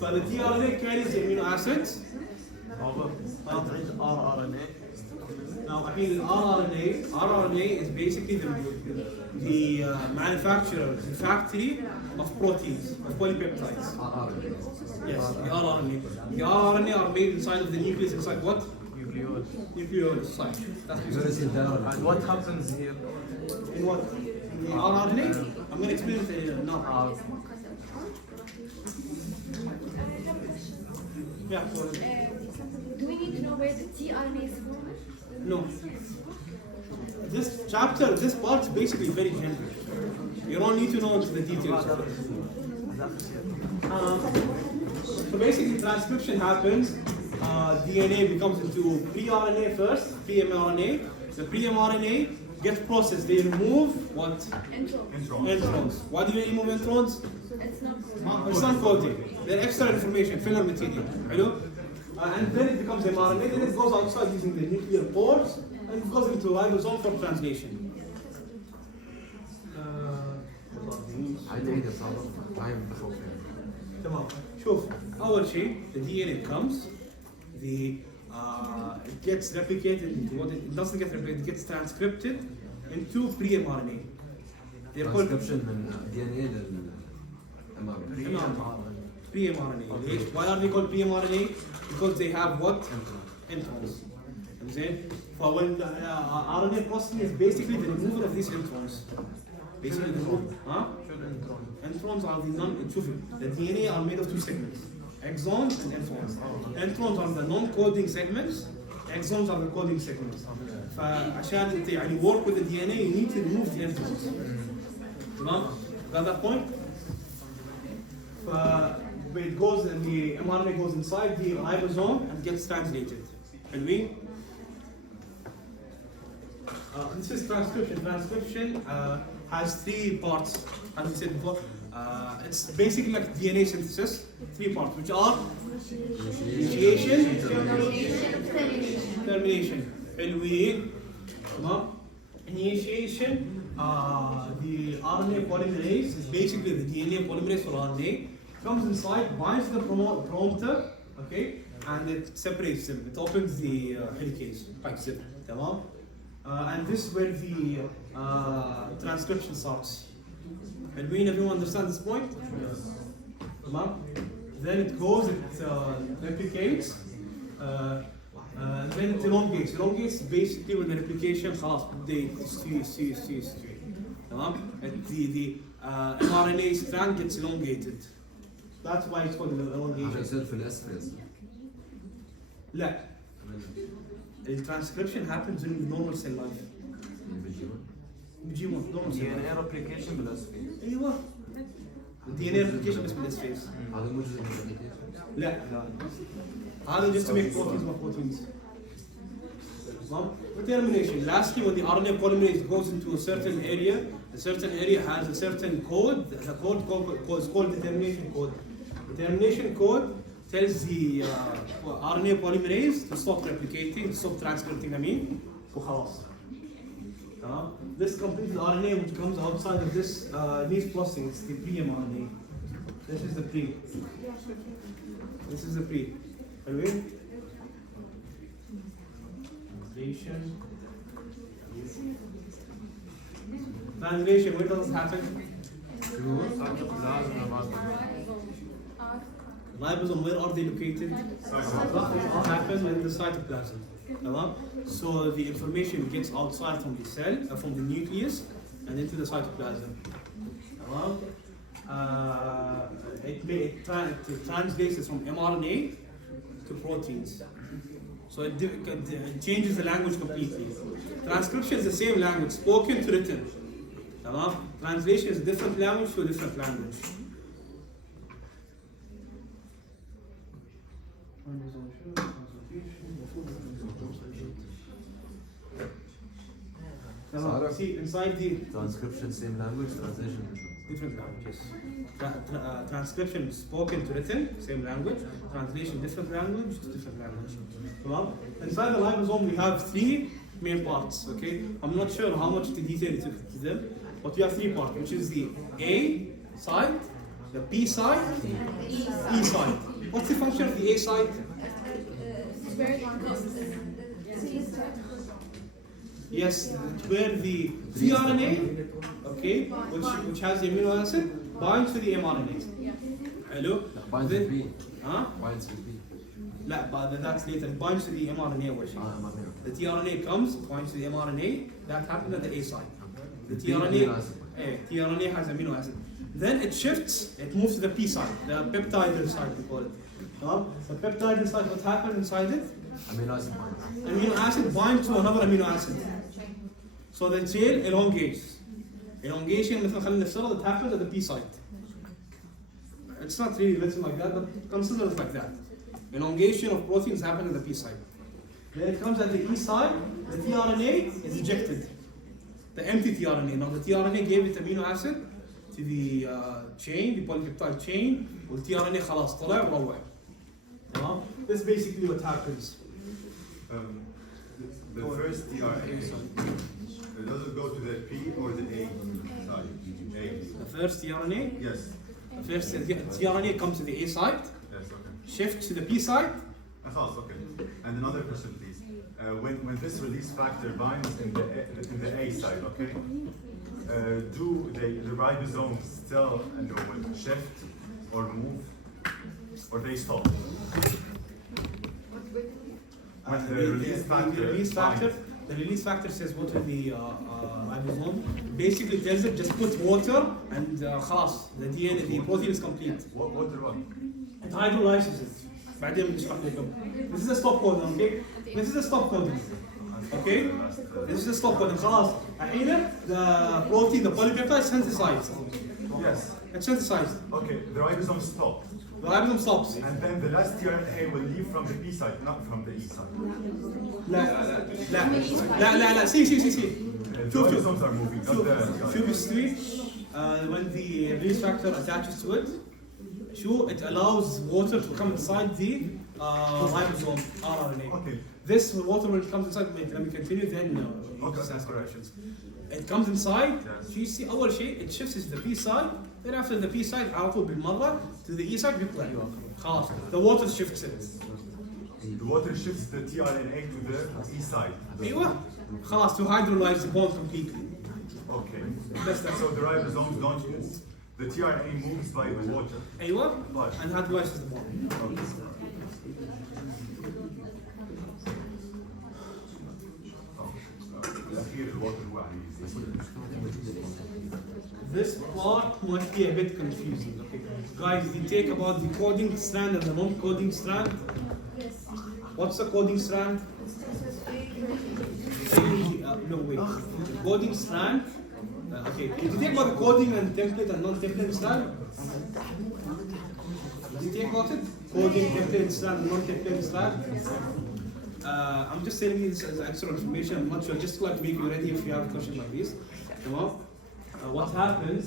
So the tRNA carries the amino acids. rRNA. Now, I mean, rRNA is basically the manufacturer, the factory of proteins, of polypeptides. Yes, the rRNA. The rRNA are made inside of the nucleus, inside what? Nucleolus. And what happens here? In what? In the rRNA? I'm going to explain it now. Yeah, go ahead. Do we need to know where the tRNA is formed? No. This chapter, this part is basically very general. You don't need to know the details of it. So basically transcription happens, DNA becomes into pre-RNA first, pre-mRNA. The pre-mRNA gets processed, they remove what? Introns. Why do they remove introns? It's not coding. They're extra information, filler material. Hello? And then it becomes mRNA, then it goes outside using the nuclear pores, and it goes into ribosome for translation. تمام. شوف أول شيء the DNA comes, it gets replicated into what it doesn't get replicated, it gets transcripted into pre-mRNA. They're called DNA pre-mRNA. Why are they called pre-mRNA? Because they have what? Introns. When RNA processing is basically the removal of these introns. Basically, introns are the DNA are made of two segments, exons and introns. Introns are the non-coding segments, exons are the coding segments. فعشان انت يعني work with the DNA, you need to remove the introns. تمام؟ Got that point? it goes and the mRNA goes inside the ribosome and gets translated. Can we? This is transcription. Transcription has 3 parts, as we said before. It's basically like DNA synthesis. 3 parts, which are initiation, termination. Initiation, the RNA polymerase is basically the DNA polymerase or RNA. Comes inside, binds to the promoter, okay, and it separates them. It opens the helicase, tamam. And this is where the transcription starts. And everyone understand this point? Yes. Then it goes, it replicates, then it elongates. Elongates basically with the replication, the mRNA strand gets elongated. That's why it's called elongation. لا. The transcription happens during the normal cell life. بيجي normal cell life. DNA replication بالأس phase. أيوة. DNA replication بس بالأس phase. هذا مو جزء من replication. لا. هذا just to make proteins more proteins. Termination. Lastly, when the RNA polymerase goes into a certain area, the certain area has a certain code. The code is called the termination code. The termination code tells the RNA polymerase to stop replicating, to stop transcripting, وخلاص. This completes the RNA which comes outside of this these processing. It's the pre-mRNA. This is the pre. This is the pre. Anyway. Translation, where does it happen? Ribosome, where are they located? What happens in the cytoplasm? So the information gets outside from the cell, from the nucleus, and into the cytoplasm. It translates from mRNA to proteins. So it changes the language completely. Transcription is the same language, spoken to written. Translation is a different language to a different language. See, inside the transcription, same language, translation different languages. Transcription spoken to written, same language. Translation different language, different language. Inside the ribosome we have 3 main parts. Okay, I'm not sure how much to detail to them, but we have 3 parts, which is the A side, the B side, E side. What's the function of the A side? Yes, where the tRNA, okay, which has the amino acid, binds to the mRNA. Hello? Binds with B. Huh? Binds with B. لا, but that's later. It binds to the mRNA. The tRNA comes, binds to the mRNA. That happens at the A side. The tRNA has amino acid. Then it shifts. It moves to the P side, the peptidal side, we call it. The peptidal side. What happens inside it? Amino acid binds. Amino acid binds to another amino acid. So the tail elongates. Elongation مثل خلينا نفسرها, that happens at the P side. It's not really written like that, but consider it like that. Elongation of proteins happen at the P side. Then it comes at the E side, the tRNA is ejected. The empty tRNA. Now the tRNA gave it amino acid to the chain, the polypeptide chain, والtRNA خلاص طلع وروح. This is basically what happens. The first tRNA, does it go to the P or the A side? The first tRNA? Yes. The first tRNA comes to the A side. Yes, okay. Shifts to the P side. Okay. And another question, please. When this release factor binds in the A side, okay, do the ribosomes still shift or move, or they stop? The release factor says what will the ribosome. Basically tells it just put water and خلاص, the DNA, the protein is complete. Water what? It hydrolyzes it. بعدين بنشرح لكم. This is a stop codon, okay? This is a stop codon. Okay? This is a stop codon. خلاص. الحين the protein, the polypeptide is synthesized. Yes. It's synthesized. Okay, the ribosome stopped. The ribosome stops. And then the last tRNA will leave from the P side, not from the E side. لا see The ribosomes are moving, not the شوف الستري when the release factor attaches to it it allows water to come inside the ribosome RNA. Okay. This water when it comes inside, let me continue then you just ask questions. It comes inside, you see أول شيء it shifts to the P side, then after the P side على طول بالمرة to the E side بيطلع خلاص the water shifts it. The water shifts the tRNA to the E side. أيوة خلاص to hydrolyze the bond completely. Okay. So the ribosomes don't move. The tRNA moves by the water. أيوة and hydrolyzes the bond. This part might be a bit confusing. Okay, guys, we take about the coding strand and the non-coding strand. What's the coding strand? No, wait. The coding strand. Okay, did you take about the coding and template and non-template strand? Did you take about it? Coding, template strand, and non-template strand. I'm just telling you this as extra information. I'm not sure. Just like to make you ready if you have a question like this. What happens?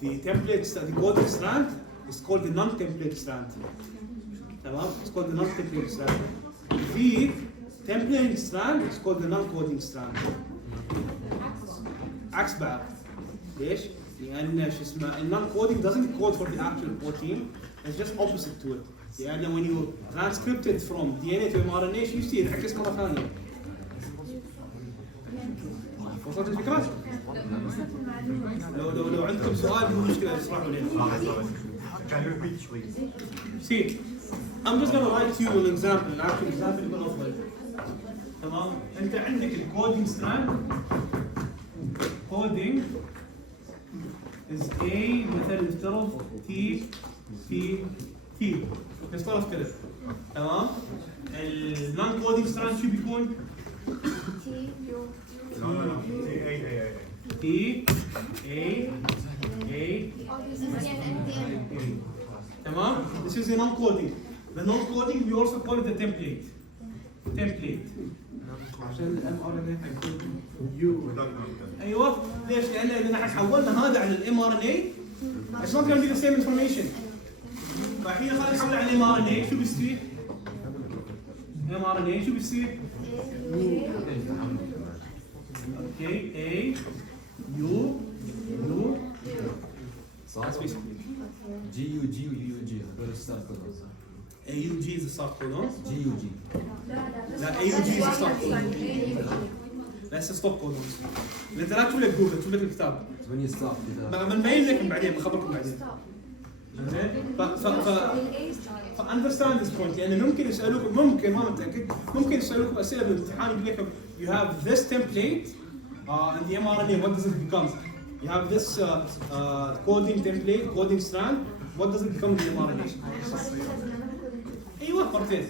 The template, the coding strand is called the non-template strand. It's called the non-template strand. The templating strand is called the non-coding strand. عكس بعض. ليش؟ لأن شو اسمه non-coding doesn't code for the actual protein. It's just opposite to it. يعني when you transcript it from DNA to mRNA شو يصير؟ ينعكس مرة ثانية. وصلت الفكرة؟ لو عندكم سؤال مو مشكلة اشرحوا لنا. Can you repeat please? See, I'm just gonna write you an example, an actual example يكون أفضل. تمام؟ أنت عندك الكودينج ستراند. coding is A مثلا نفترض T نفترض كده. تمام؟ النون كودينج ستراند شو بيكون؟ T A تمام؟ This is the non-coding. The non-coding we also call it the template. عشان الام ار ان اي هيكون يو. ايوه ليش؟ لان اذا احنا حولنا هذا على الام ار ان اي it's not going to be the same information. فالحين خلينا نحول على الام ار ان اي شو بيصير؟ الام ار ان اي شو بيصير؟ اوكي اي يو صح؟ جي يو جي هذول الستارت كودون. AUG is the start codon. GUG. لا AUG is the start codon. That's the stop codons. انت لا تقول لك جوجل شوف لك الكتاب. when you stop كذا. بنبين لكم بعدين بخبركم بعدين. ف understand this point لان ممكن يسالوكم ما متاكد ممكن يسالوكم اسئله بالامتحان يقول لكم you have this template and the mRNA what does it become? You have this coding template, coding strand, what does it become in the mRNA? ايوه مرتين.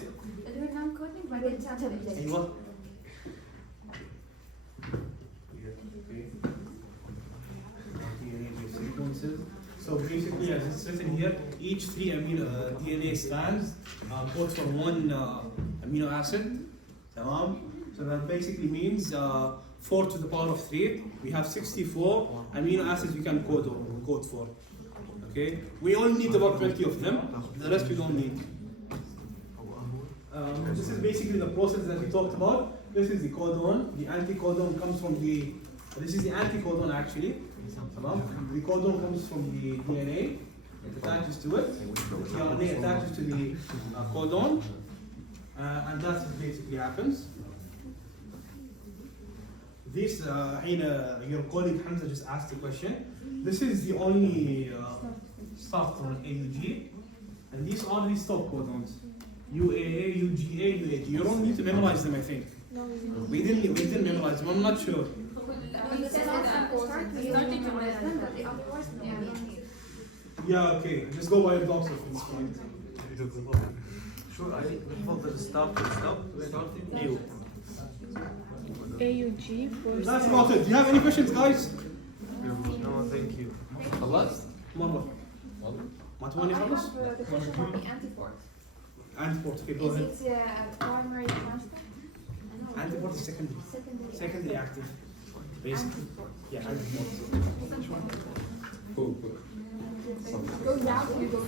ايوه. So basically, as it's written here, each 3 DNA strands code for 1 amino acid. Tamam? So that basically means 4 to the power of 3. We have 64 amino acids we can code for. Okay? We only need about 20 of them. The rest we don't need. This is basically the process that we talked about. This is the codon. The anticodon comes from the. This is the anticodon actually. The codon comes from the DNA. It attaches to it. The RNA attaches to the codon, and that's what basically happens. This, your colleague Hamza just asked the question. This is the only start on AUG, and these are the stop codons. UAA, UGA, UAG. You don't need to memorize them, I think. No, we didn't memorize them. I'm not sure. Yeah, okay. Just go by your doctor at this point. Sure, I بفضل stop. أيوه. AUG for. That's about it. Do you have any questions, guys? No, thank you. خلصت؟ مرة. ما I تبغوني have خلص؟ the question about the antiport. Antiport, okay, go Is ahead. it a primary transport? Antiport is secondary. Secondary. Secondary active. Basically. Yeah, antiport. Go down, you go